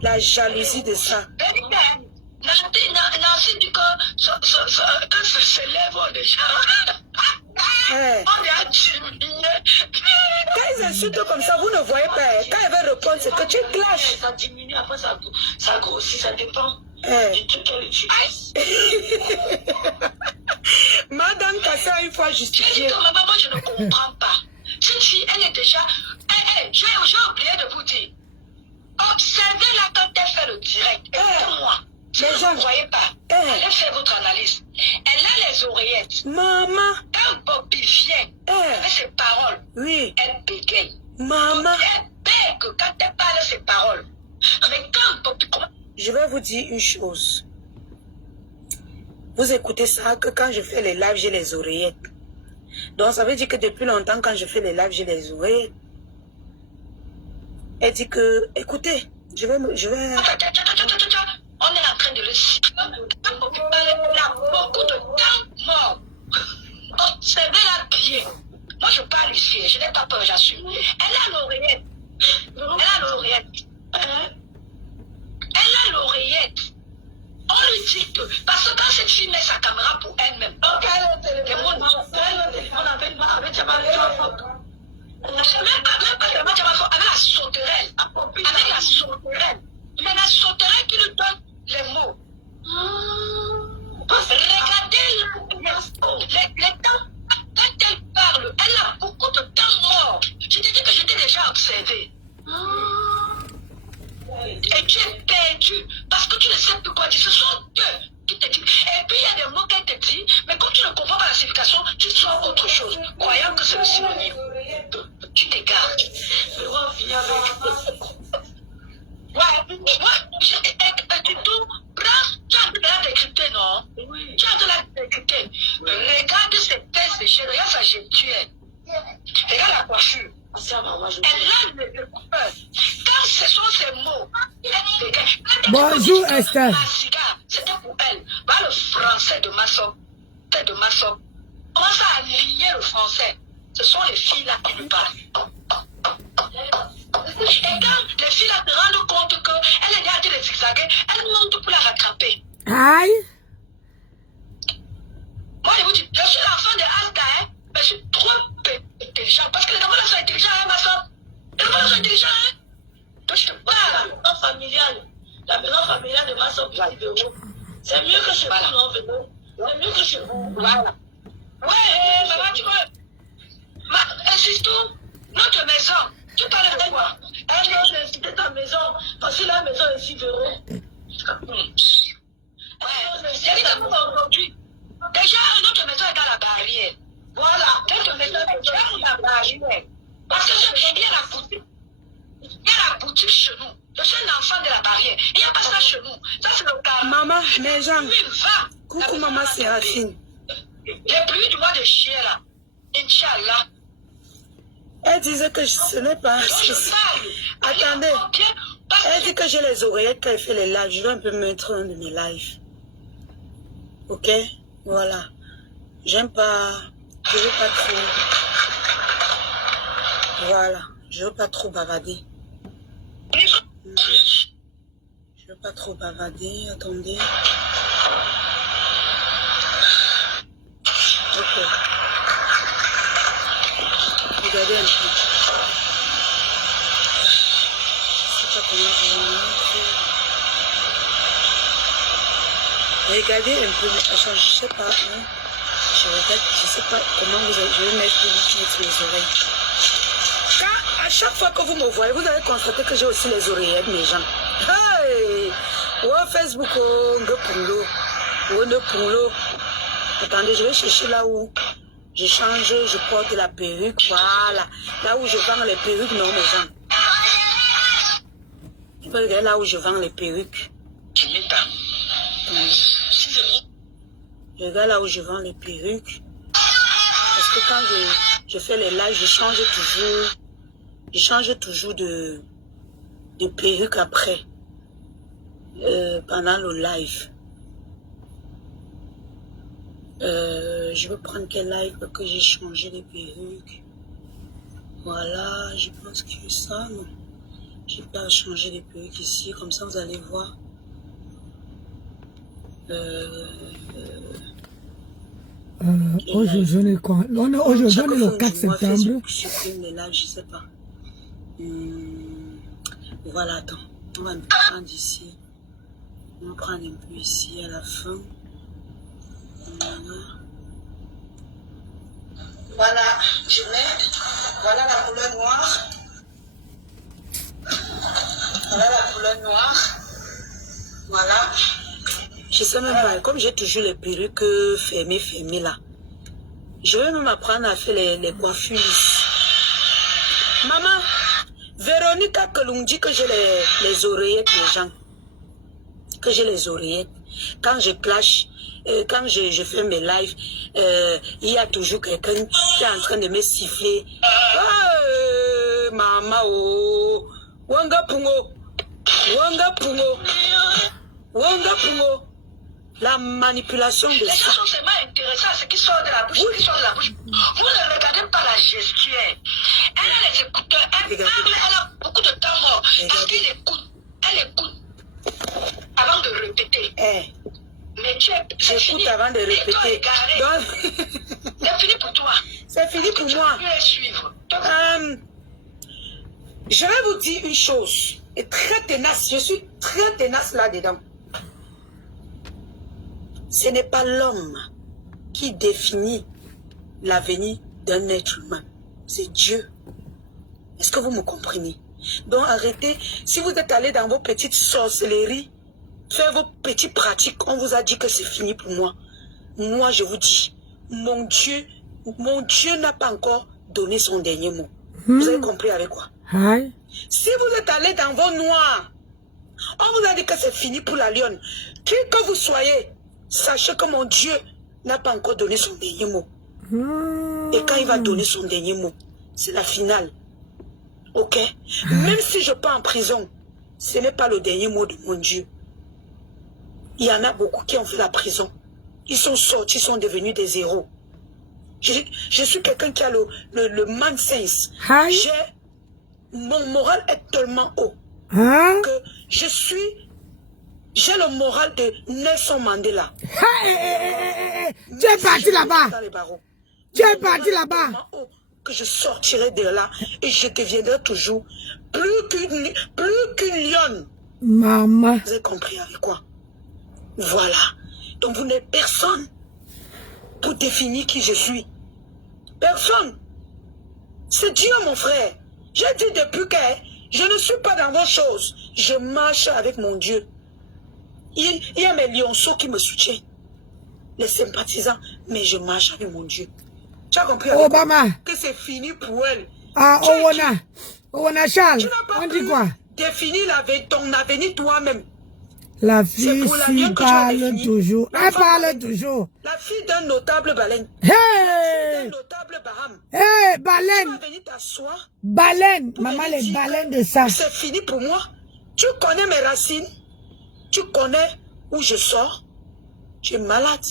La jalousie de ça. Nancy dit que se lève déjà. On est intimidé. Quand ils insultent comme ça, vous ne voyez pas. Quand ils veulent répondre, c'est que tu clashes. Ça diminue, après ça grossit, ça dépend. Du truc qu'elle utilise. Madame Kassa, une fois justifiée. Je dis que maman, je ne comprends pas. Cette fille, elle est déjà... J'ai oublié de vous dire. Observez-la quand elle fait le direct. Écoutez-moi. Si vous ne voyez pas, allez faire votre analyse. Elle a les oreillettes. Maman. Elle bobby vient avec ses paroles. Oui. Elle bégaye. Maman. Elle bègue quand elle parle ses paroles. Mais quand Bobby... Je vais vous dire une chose. Vous écoutez ça, que quand je fais les lives, j'ai les oreillettes. Donc ça veut dire que depuis longtemps, quand je fais les lives, j'ai les oreillettes. Elle dit que, écoutez, je vais... On est en train de le citer. Elle a beaucoup de temps mort. Observez-la bien. Moi, je parle ici. Je n'ai pas peur, j'assume. Elle a l'oreillette. Elle a l'oreillette. Elle a l'oreillette. On lui dit que... Parce que quand cette fille met sa caméra pour elle-même, les mots avec Jamal, avec la sauterelle. Avec la sauterelle. Mais la sauterelle qui lui donne les mots. Regardez les temps. Quand elle parle, elle a beaucoup de temps mort. Je te dis que je t'ai déjà observé. Et tu es perdu parce que tu ne sais plus quoi dire. Ce sont eux qui te disent. Et puis il y a des mots qu'elle te dit, mais quand tu ne comprends pas la signification, tu sors autre chose, croyant que c'est le synonyme. Tu t'égares. Je vais finir avec. Ouais, tu tout, prends décrypté, non? Oui. Tu as de la décrypter. Regarde ces tests de chaîne, regarde sa gestuelle. Regarde la coiffure. Elle a le coupeur. Quand ce sont ces mots, bonjour Esther. C'était pour elle. Voilà le français de Massop. De Massop. Commence à lier le français. Ce sont les filles là qui lui parlent. Et quand les filles là se rendent compte qu'elle est gardée de zigzaguer, elles montent pour la rattraper. Aïe. Moi, je vous dis, je suis l'enfant de Asta, hein, mais je suis trop intelligent. Parce que les enfants sont intelligents, hein, ma soeur. Les enfants sont intelligents, hein. Donc, je te parle. La maison familiale de ma soeur, c'est mieux que chez vous, non, Vélo. C'est mieux que chez vous. Voilà. Ouais, maman, tu vois. Et surtout, notre maison, tu parles de quoi? Elle doit inciter ta maison, parce que la maison est si Véro. Ouais, j'ai dit aujourd'hui. Déjà, notre maison est dans la barrière. Voilà, notre maison est dans la barrière. Parce que il y a la boutique. Il y a la boutique chez nous. Je suis l'enfant de la barrière. Il n'y a pas ça chez nous. Ça, c'est le cas. Maman, les gens. Coucou, maman Séraphine. Les pluies du mois de chien, là. Inch'Allah. Elle disait que ce n'est pas... Attendez. Elle dit que j'ai les oreillettes quand elle fait les lives. Je vais un peu mettre un de mes lives. Ok? Voilà. J'aime pas... Je veux pas trop... Voilà. Je veux pas trop bavarder. Je veux pas trop bavarder. Attendez. Ok. Regardez un peu. Je sais pas comment je vais mettre. Regardez un peu. Je sais pas. Hein. Je regarde. Je sais pas comment je vais mettre les oreilles. Quand, à chaque fois que vous me voyez, vous allez constater que j'ai aussi les oreillettes, mes gens. Hey! Oh, Facebook, oh, attendez, je vais chercher là où je change, je porte la perruque, voilà. Là où je vends les perruques, non, mes gens. Tu peux regarder là où je vends les perruques. Je regarde là où je vends les perruques. Parce que quand je fais les lives, je change toujours de perruque après. Pendant le live. Je vais prendre quel live que j'ai changé les perruques. Voilà, je pense que ça, non. J'ai pas changé les perruques ici, comme ça vous allez voir. Aujourd'hui, on est quoi? Aujourd'hui, on est le 4 septembre. Je supprime les lives, je sais pas. Voilà, attends. On va me prendre ici. On va prendre un peu ici à la fin. Voilà. Voilà, je mets. Voilà la couleur noire. Voilà la couleur noire. Voilà. Je sais même pas, comme j'ai toujours les perruques fermées là. Je vais même apprendre à faire les coiffures lisses. Maman, Véronica Kelung dit que j'ai les oreillettes, les gens. Que j'ai les oreillettes. Quand je clash, quand je fais mes lives, il y a toujours quelqu'un qui est en train de me siffler. Oh, maman, oh. Wanga pungo. Wanga pungo. Wanga pungo. La manipulation de ça. Les choses sont tellement intéressantes, ce qui sort de la bouche, ce qui sort de la bouche. Vous ne regardez pas la gestuelle. Elle a les écouteurs, elle a beaucoup de temps mort. Parce qu'elle écoute, elle écoute avant de répéter. Mais tu es j'écoute avant de répéter. C'est fini pour toi. C'est fini pour moi. Je vais vous dire une chose, et très tenace, je suis très tenace là-dedans. Ce n'est pas l'homme qui définit l'avenir d'un être humain. C'est Dieu. Est-ce que vous me comprenez? Donc arrêtez. Si vous êtes allé dans vos petites sorcelleries, faire vos petites pratiques, on vous a dit que c'est fini pour moi. Moi, je vous dis, mon Dieu n'a pas encore donné son dernier mot. Vous avez compris avec quoi? Si vous êtes allé dans vos noirs, on vous a dit que c'est fini pour la lionne. Qui que vous soyez, Sachez que mon Dieu n'a pas encore donné son dernier mot. Et quand il va donner son dernier mot, c'est la finale. Ok? Même si je pars en prison, ce n'est pas le dernier mot de mon Dieu. Il y en a beaucoup qui ont fait la prison. Ils sont sortis, ils sont devenus des héros. Je suis quelqu'un qui a le man sense. Mon moral est tellement haut que j'ai le moral de Nelson Mandela. Tu es parti là-bas. Tu es parti là-bas. Que je sortirai de là et je deviendrai toujours plus qu'une lionne. Maman. Vous avez compris avec quoi? Voilà. Donc vous n'êtes personne pour définir qui je suis. Personne. C'est Dieu, mon frère. J'ai dit depuis que je ne suis pas dans vos choses. Je marche avec mon Dieu. Il y a mes lionceaux qui me soutiennent. Les sympathisants. Mais je marche avec mon Dieu. Tu as compris avec Obama. Que c'est fini pour elle. Ah, Owana Charles. On dit quoi? Définis ton avenir toi-même. La fille si parle toujours. Elle parle toujours. La fille d'un notable baleine. Hey! D'un notable Baham. Hey, baleine. Tu vas venir t'asseoir. Baleine. Maman, les baleines de ça. C'est fini pour moi. Tu connais mes racines. Tu connais où je sors. Tu es malade.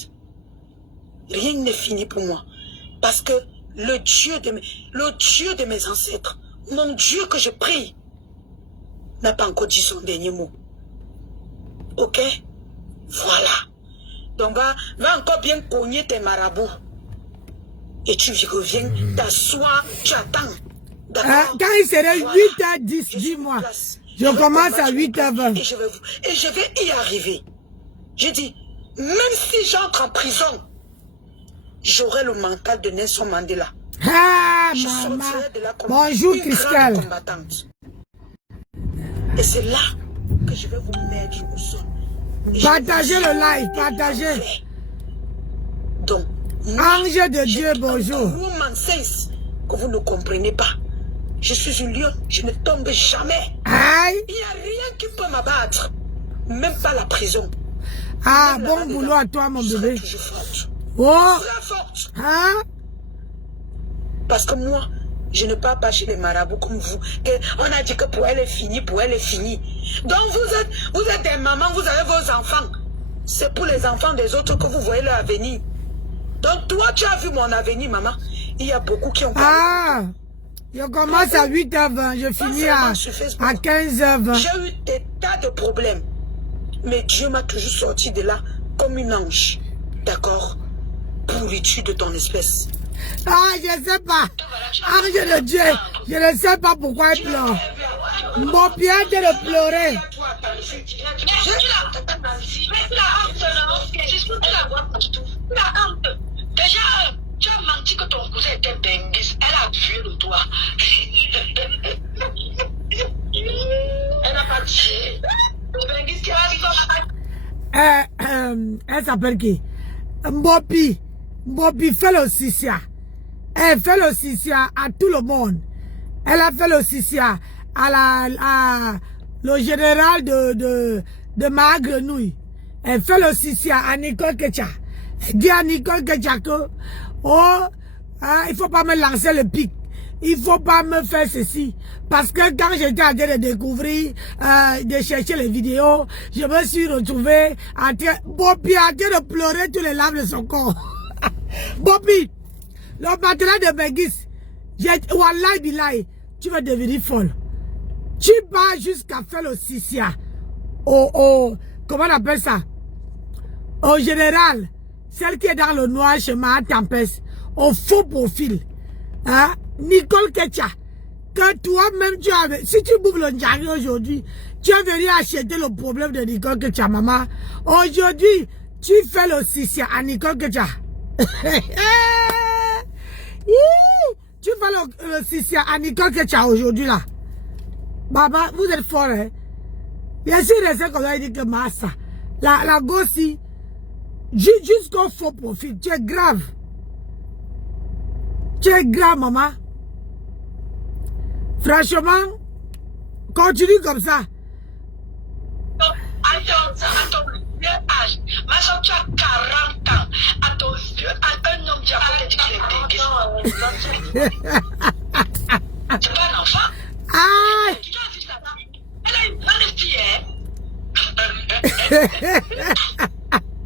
Rien n'est fini pour moi. Parce que le Dieu de mes ancêtres, mon Dieu que je prie, n'a pas encore dit son dernier mot. Ok? Voilà. Donc va encore bien cogner tes marabouts. Et tu reviens t'asseoir, tu attends. Quand il serait 8h10, dis-moi. Je commence à 8h20. Et je vais y arriver. Je dis, même si j'entre en prison, j'aurai le mental de Nelson Mandela. Ah, je maman. sortirai de la Bonjour, Cristal. Et c'est là que je vais vous mettre au sol. Partagez le live, partagez. Donc, ange de Dieu, bonjour. Que vous ne comprenez pas. Je suis une lionne, je ne tombe jamais. Aïe. Il n'y a rien qui peut m'abattre. Même pas la prison. Ah, bon boulot à toi, mon bébé. Je suis toujours forte. Oh. Très forte. Hein? Parce que moi, je ne pars pas chez les marabouts comme vous. On a dit que pour elle est finie, pour elle est finie. Donc vous êtes des mamans, vous avez vos enfants. C'est pour les enfants des autres que vous voyez leur avenir. Donc toi, tu as vu mon avenir, maman. Il y a beaucoup qui ont... Ah, je commence à 8h20, je finis à 15h20. J'ai eu des tas de problèmes. Mais Dieu m'a toujours sorti de là comme une ange. D'accord? Pourriture de ton espèce. Ah, je ne sais pas. Ange de Dieu, je ne sais pas pourquoi il pleure. Mon pied est de pleurer. Déjà, tu as menti que ton cousin était Benguis. Elle a tué le toit. Elle n'a pas tué. Benguis qui a dit elle s'appelle qui? Mbopi. Mbopi fait le Sissia. Elle fait le Sissia à tout le monde. Elle a fait le Sissia à le général de Magrenouille. Elle fait le Sissia à Nicole Ketcha. Elle dit à Nicole Ketcha que il faut pas me lancer le pic. Il faut pas me faire ceci. Parce que quand j'étais en train de découvrir, de chercher les vidéos, je me suis retrouvé en train de pleurer tous les larmes de son corps. Bobby, le matelas de Benguis, Wallahi Billahi, tu vas devenir folle. Tu vas jusqu'à faire le Sissia. Comment on appelle ça? Au général, celle qui est dans le noir chez Ma Tempest, au faux profil. Hein? Nicole Ketcha, que toi-même tu as... Si tu bouffes le Njari aujourd'hui, tu es venu acheter le problème de Nicole Ketcha, maman. Aujourd'hui, tu fais le Sissia à Nicole Ketcha. Tu fais le Sissia à Nicole Ketcha aujourd'hui là. Baba, vous êtes fort, hein? Bien sûr, c'est comme ça, il dit que Massa. La gossi, jusqu'au faux profil, tu es grave. Tu es grave, maman. Franchement, continue comme ça. attends, âge. Ma soeur, tu as 40 ans. À ton vieux âge, un homme diable te dit qu'il est déguisé. C'est pas un enfant. Ah! Tu dois dire ça. Elle a une bonne fille, hein.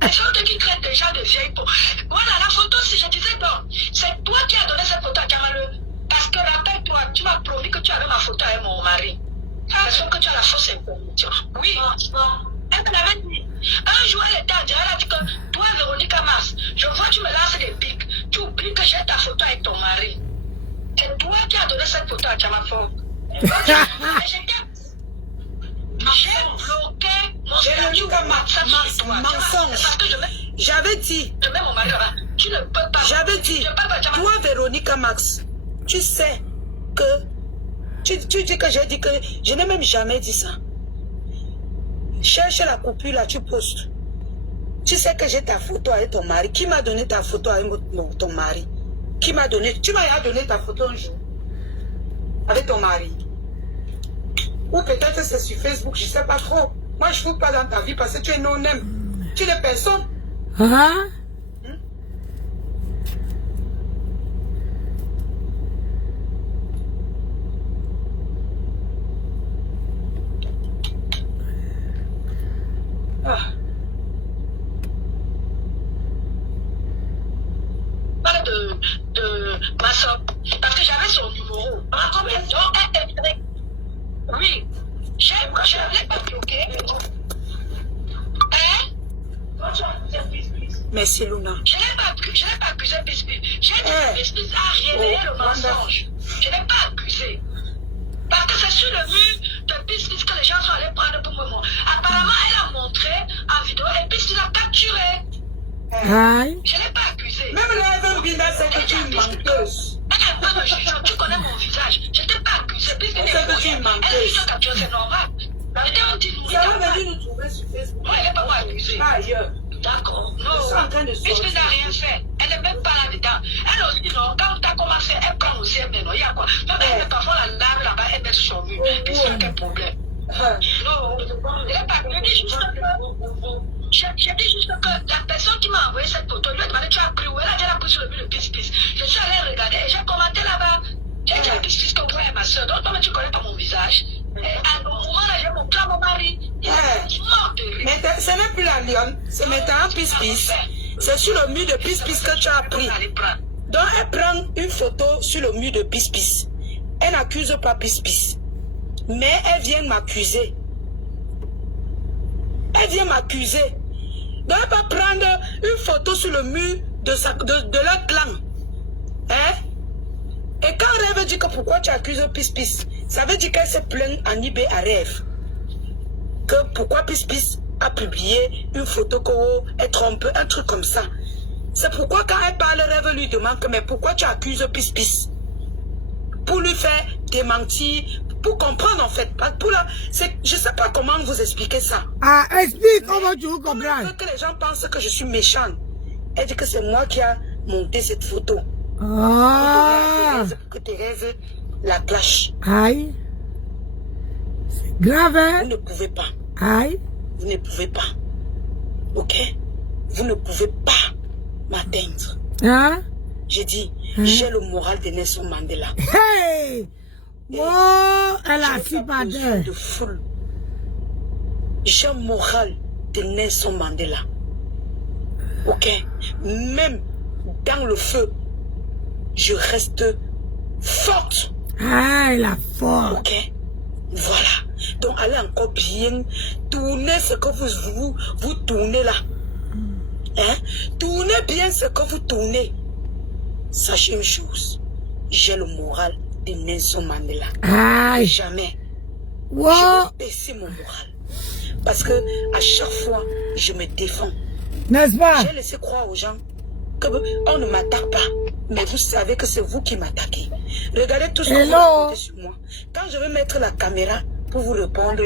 Les gens qui traitent des gens de vieilles peaux. Voilà, la photo, si je disais, bon, c'est toi qui as donné cette photo à Kamaleu. Parce que rappelle-toi, tu m'as promis que tu avais ma photo avec mon mari. C'est sûr que tu as la fausse information. Oui. Elle m'avait dit. Un jour, elle était en direct, elle a dit que toi, Véronica Mars, je vois que tu me lances des pics. Tu oublies que j'ai ta photo avec ton mari. C'est toi qui as donné cette photo à Kamafort. J'ai bloqué mon statut WhatsApp sur toi. Mensonge. J'avais dit. Je mets mon mari là-bas. Tu ne peux pas. J'avais dit. Toi, Véronica Max, tu sais que. Tu dis que j'ai dit que. Je n'ai même jamais dit ça. Cherche la coupure là, tu postes. Tu sais que j'ai ta photo avec ton mari. Qui m'a donné ta photo avec ton mari? Qui m'a donné? Tu m'as donné ta photo un jour. Avec ton mari. Ou peut-être c'est sur Facebook, je ne sais pas trop. Moi, je ne fous pas dans ta vie parce que tu es non-aime. Tu n'es personne. Hein? Ah. Parle de ma soeur. Parce que j'avais son numéro. Oui. Je ne l'ai pas bloqué. Hein? Merci, Luna. Je n'ai pas accusé Biscuit. J'ai dit que Biscuit a révélé le mensonge. Je n'ai pas accusé. Parce que c'est sur le mur de Biscuit que les gens sont allés prendre pour moi. Apparemment, elle a montré en vidéo et Biscuit l'a capturé. Aïe. Je n'ai pas accusé. Même la Bina, c'est que tu es menteuse. Tu connais mon visage. Je t'ai pas accusé. Biscuit C'est que tu es menteuse. c'est normal. La vérité, on dit nous. Ça va venir nous trouver sur Facebook. Non, elle n'est pas moi accusée. Pas ailleurs. D'accord. Ils sont en train de Non. se Biscuit n'a rien fait. Elle n'est même pas là-dedans. Elle aussi, non. Quand tu as commencé, elle prend aussi un méno. Il y a quoi? Même elle, parfois, la lave là-bas, elle met sur lui. Biscuit, quel problème? Non. Elle n'est pas accusée. J'ai dit juste que la personne qui m'a envoyé cette photo lui a demandé tu as pris où? Elle a dit elle a pris sur le but de pis-pis. Je suis allée regarder et j'ai commenté là-bas. J'ai dit à pis-pis que ouais, ma soeur, donc toi, tu ne connais pas mon visage. Et à un moment là, j'ai montré à mon mari. Il est mort de rire. Mais ce n'est plus la lionne, c'est maintenant pis-pis. C'est sur le mur de pis-pis que tu as pris. Donc elle prend une photo sur le mur de pis-pis. Elle n'accuse pas pis-pis. Mais elle vient m'accuser. Elle vient m'accuser. Donc elle va prendre une photo sur le mur de leur clan. Hein? Et quand Rêve dit que pourquoi tu accuses Pis-Pis, ça veut dire qu'elle se plaint en eBay à Rêve. Que pourquoi Pis-Pis a publié une photo qu'elle trompe, un truc comme ça. C'est pourquoi quand elle parle, Rêve lui demande que mais pourquoi tu accuses Pis-Pis? Pour lui faire démentir, pour comprendre en fait. Je ne sais pas comment vous expliquer ça. Ah, explique comment tu veux comprendre. Que les gens pensent que je suis méchante. Elle dit que c'est moi qui a monté cette photo. Ah. Que Thérèse la clash. Aïe. C'est grave, hein? Vous ne pouvez pas. Aïe. Vous ne pouvez pas. Ok? Vous ne pouvez pas m'atteindre. Hein? J'ai dit, j'ai le moral de Nelson Mandela. Hey! Oh, elle a si pas de foule. J'ai le moral de Nelson Mandela. Ok? Même dans le feu, je reste forte. Ah, elle a fort. Ok? Voilà. Donc, allez encore bien tourner ce que vous tournez là. Hein? Tournez bien ce que vous tournez. Sachez une chose. J'ai le moral de Nelson Mandela. Aïe. Jamais. Wow. Je vais baisser mon moral. Parce que à chaque fois, je me défends. N'est-ce pas? J'ai laissé croire aux gens qu'on ne m'attaque pas. Mais vous savez que c'est vous qui m'attaquez. Regardez tout ce que vous racontez sur moi. Quand je vais mettre la caméra pour vous répondre,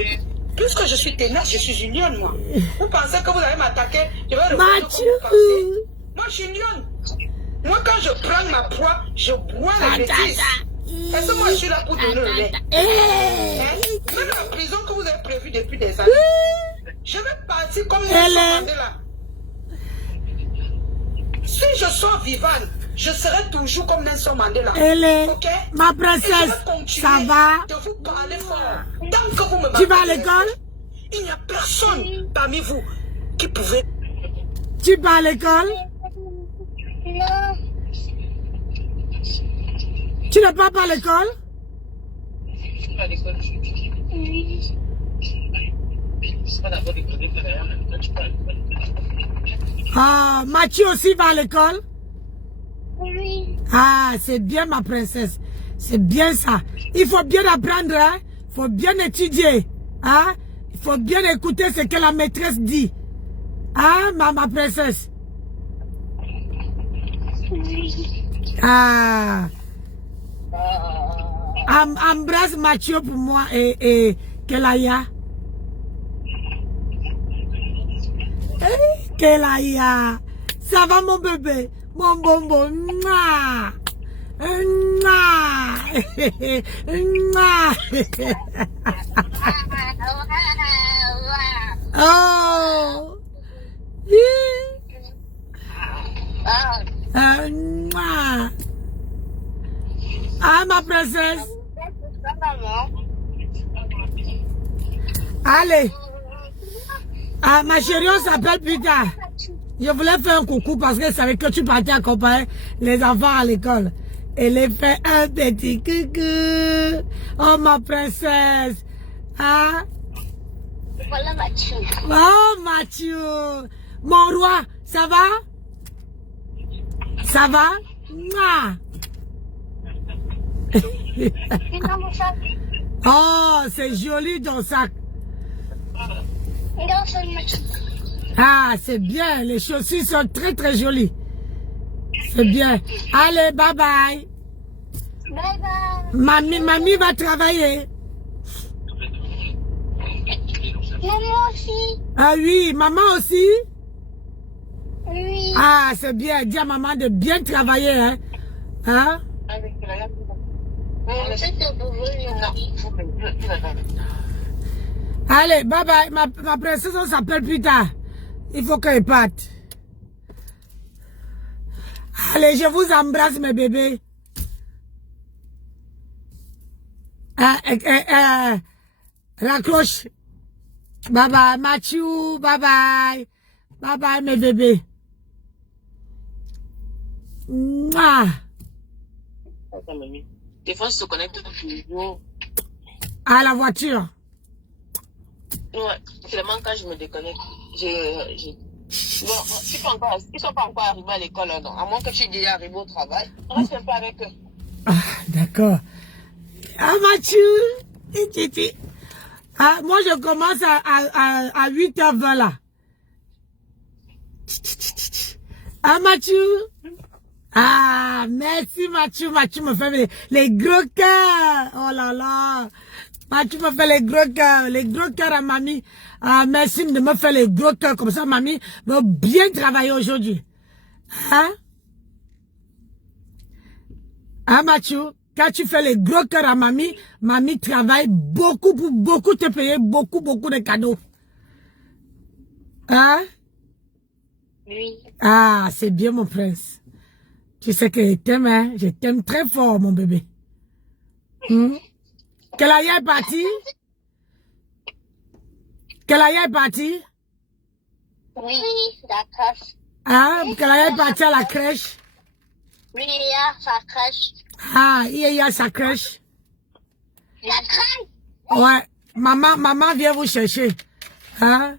puisque je suis ténace, je suis une lionne, moi. Vous pensez que vous allez m'attaquer, je vais répondre comme vous pensez. Moi, je suis une lionne. Moi, quand je prends ma proie, je bois la bêtise. Parce que moi, je suis là pour donner le lait. Même la prison que vous avez prévue depuis des années. Je vais partir comme Nelson Mandela. Si je sors vivante, je serai toujours comme Nelson Mandela. Ok? Ma princesse, ça va? De vous parler fort. Tant que vous me Tu vas à l'école? Il n'y a personne parmi vous qui pouvait... Tu vas à l'école? Non. Tu ne vas pas à l'école? Oui. Ah, Mathieu aussi va à l'école? Oui. Ah, c'est bien ma princesse. C'est bien ça. Il faut bien apprendre, hein? Il faut bien étudier. Hein? Il faut bien écouter ce que la maîtresse dit. Hein, ma princesse? Oui. Ah. Embrasse Mathieu pour moi et Kelaya. Kelaya. Ça va mon bébé? Mon bonbon. Mouah. Mouah. Mouah. Oh. Mouah. Ah, ma princesse. Allez. Ah, ma chérie, on s'appelle plus tard. Je voulais faire un coucou parce que je savais que tu partais accompagner les enfants à l'école. Elle a fait un petit coucou. Oh, ma princesse. Ah. Voilà Mathieu. Oh, Mathieu. Mon roi, ça va? Ça va? Mouah. Dans mon sac. Oh, c'est joli ton sac. Dans son Mathieu. Ah, c'est bien. Les chaussures sont très, très jolies. C'est bien. Allez, bye bye. Bye bye. Mamie va travailler. Maman aussi. Ah oui, maman aussi? Oui. Ah, c'est bien. Dis à maman de bien travailler, hein? Hein? Allez, bye bye. Ma princesse, on s'appelle plus tard. Il faut qu'elle parte. Allez, je vous embrasse, mes bébés. Raccroche. Bye bye, Mathieu. Bye bye. Bye bye, mes bébés. Mouah. Des fois, je se connecte toujours. À la voiture. Ouais, seulement quand je me déconnecte, bon, ils sont pas encore arrivés à l'école, non. À moins que tu es arrivé au travail, reste un peu avec eux. Ah, d'accord. Ah, Mathieu. Ah, moi, je commence à 8h20 là. Ah, Mathieu. Ah, merci Mathieu. Mathieu me fait les gros cœurs. Oh là là. Mathieu me fait les gros cœurs. Les gros cœurs à mamie. Ah, merci de me faire les gros cœurs. Comme ça, mamie va bien travailler aujourd'hui. Hein? Hein, Mathieu? Quand tu fais les gros cœurs à mamie, mamie travaille beaucoup pour beaucoup te payer beaucoup de cadeaux. Hein? Oui. Ah, c'est bien mon prince. Tu sais que je t'aime, hein? Je t'aime très fort, mon bébé. Kelaya est partie? Kelaya est partie? Oui, d'accord. Ah, Kelaya est partie à la crèche? Oui, il y a sa crèche. Ah, il y a sa crèche. La crèche? Ouais, maman vient vous chercher. Hein?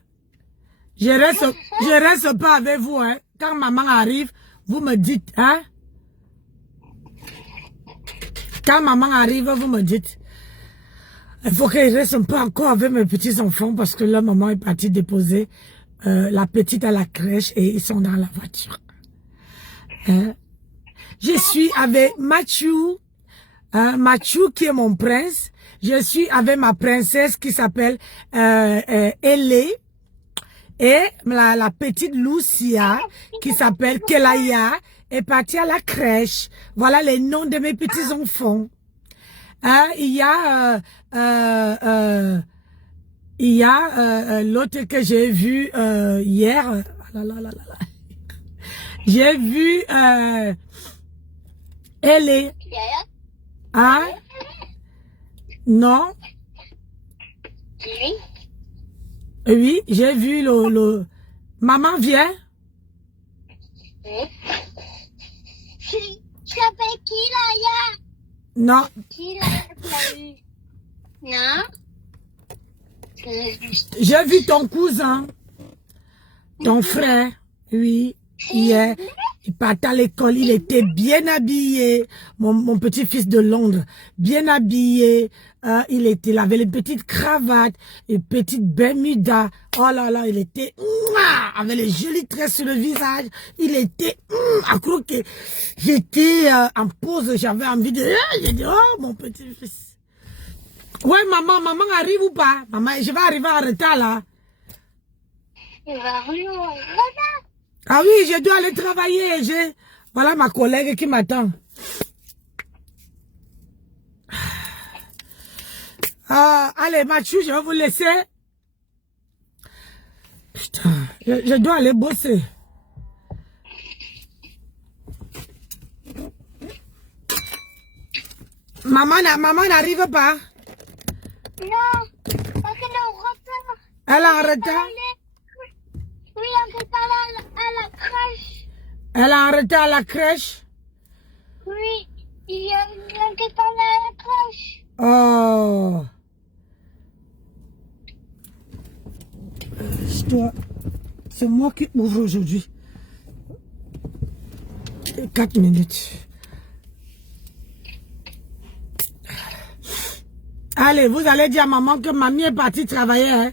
Je reste pas avec vous, hein? Quand maman arrive, vous me dites, hein? Quand maman arrive, vous me dites. Il faut que je reste un peu encore avec mes petits-enfants parce que là, maman est partie déposer la petite à la crèche et ils sont dans la voiture. Hein? Je suis avec Mathieu, Mathieu qui est mon prince. Je suis avec ma princesse qui s'appelle Elé. Et la petite Lucia, qui s'appelle Kelaya, est partie à la crèche. Voilà les noms de mes petits-enfants. Il y a il y a l'autre que j'ai vu hier. J'ai vu elle est. Hein? Non? Oui, j'ai vu le... Maman, viens. Tu appelles qui, là, Non. Qui, là, non? J'ai vu ton cousin. Ton frère. Oui. Hier. Il partait à l'école. Il était bien habillé. Mon petit-fils de Londres. Bien habillé. Il avait les petites cravates. Une petite bermuda. Oh là là, il était... avec les jolis traits sur le visage. Il était... à croire que j'étais en pause. J'avais envie de... J'ai dit, oh, mon petit-fils. Ouais, maman arrive ou pas? Maman, je vais arriver en retard, là. Ah oui, je dois aller travailler. Voilà ma collègue qui m'attend. Allez, Mathieu, je vais vous laisser. Putain, je dois aller bosser. Maman n'arrive pas. Non, parce qu'elle est en retard. Elle est en retard? Oui, en retard à la crèche. Elle est en retard à la crèche? Oui, il y a un retard à la crèche. Oh. C'est moi qui ouvre aujourd'hui. 4 minutes. Allez, vous allez dire à maman que mamie est partie travailler, hein?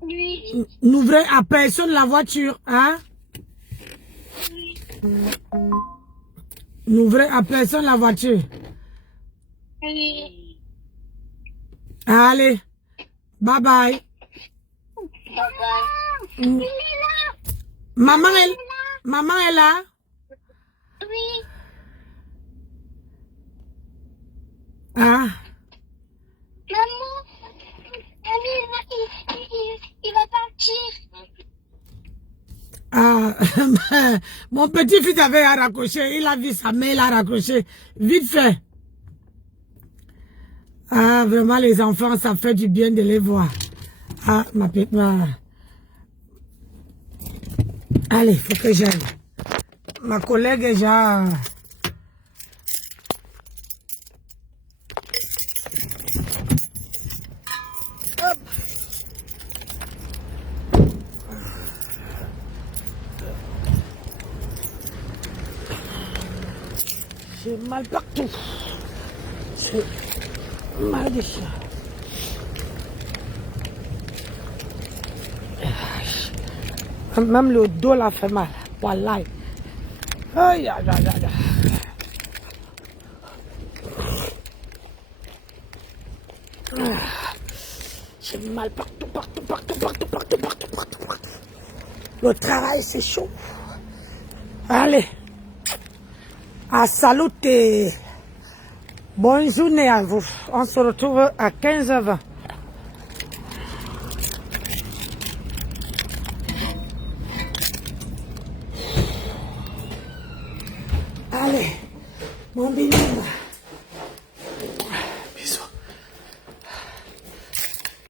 Oui. N'ouvrez à personne la voiture, hein? N'ouvrez à personne la voiture. Oui. Allez, bye bye. Il est là. Maman est là? Oui. Ah. Maman, il va partir. Ah, mon petit-fils avait raccroché, il a vu sa mère, il a raccroché, vite fait. Ah, vraiment, les enfants, ça fait du bien de les voir. Ah, ma petite... Allez, il faut que j'aille. Ma collègue est déjà... Hop. J'ai mal partout. J'ai mal de ça. Même le dos là fait mal. Voilà. Aïe, aïe, aïe, aïe. J'ai mal partout. Le travail, c'est chaud. Allez. À salut et bonne journée à vous. On se retrouve à 15h20. Allez, mon binôme.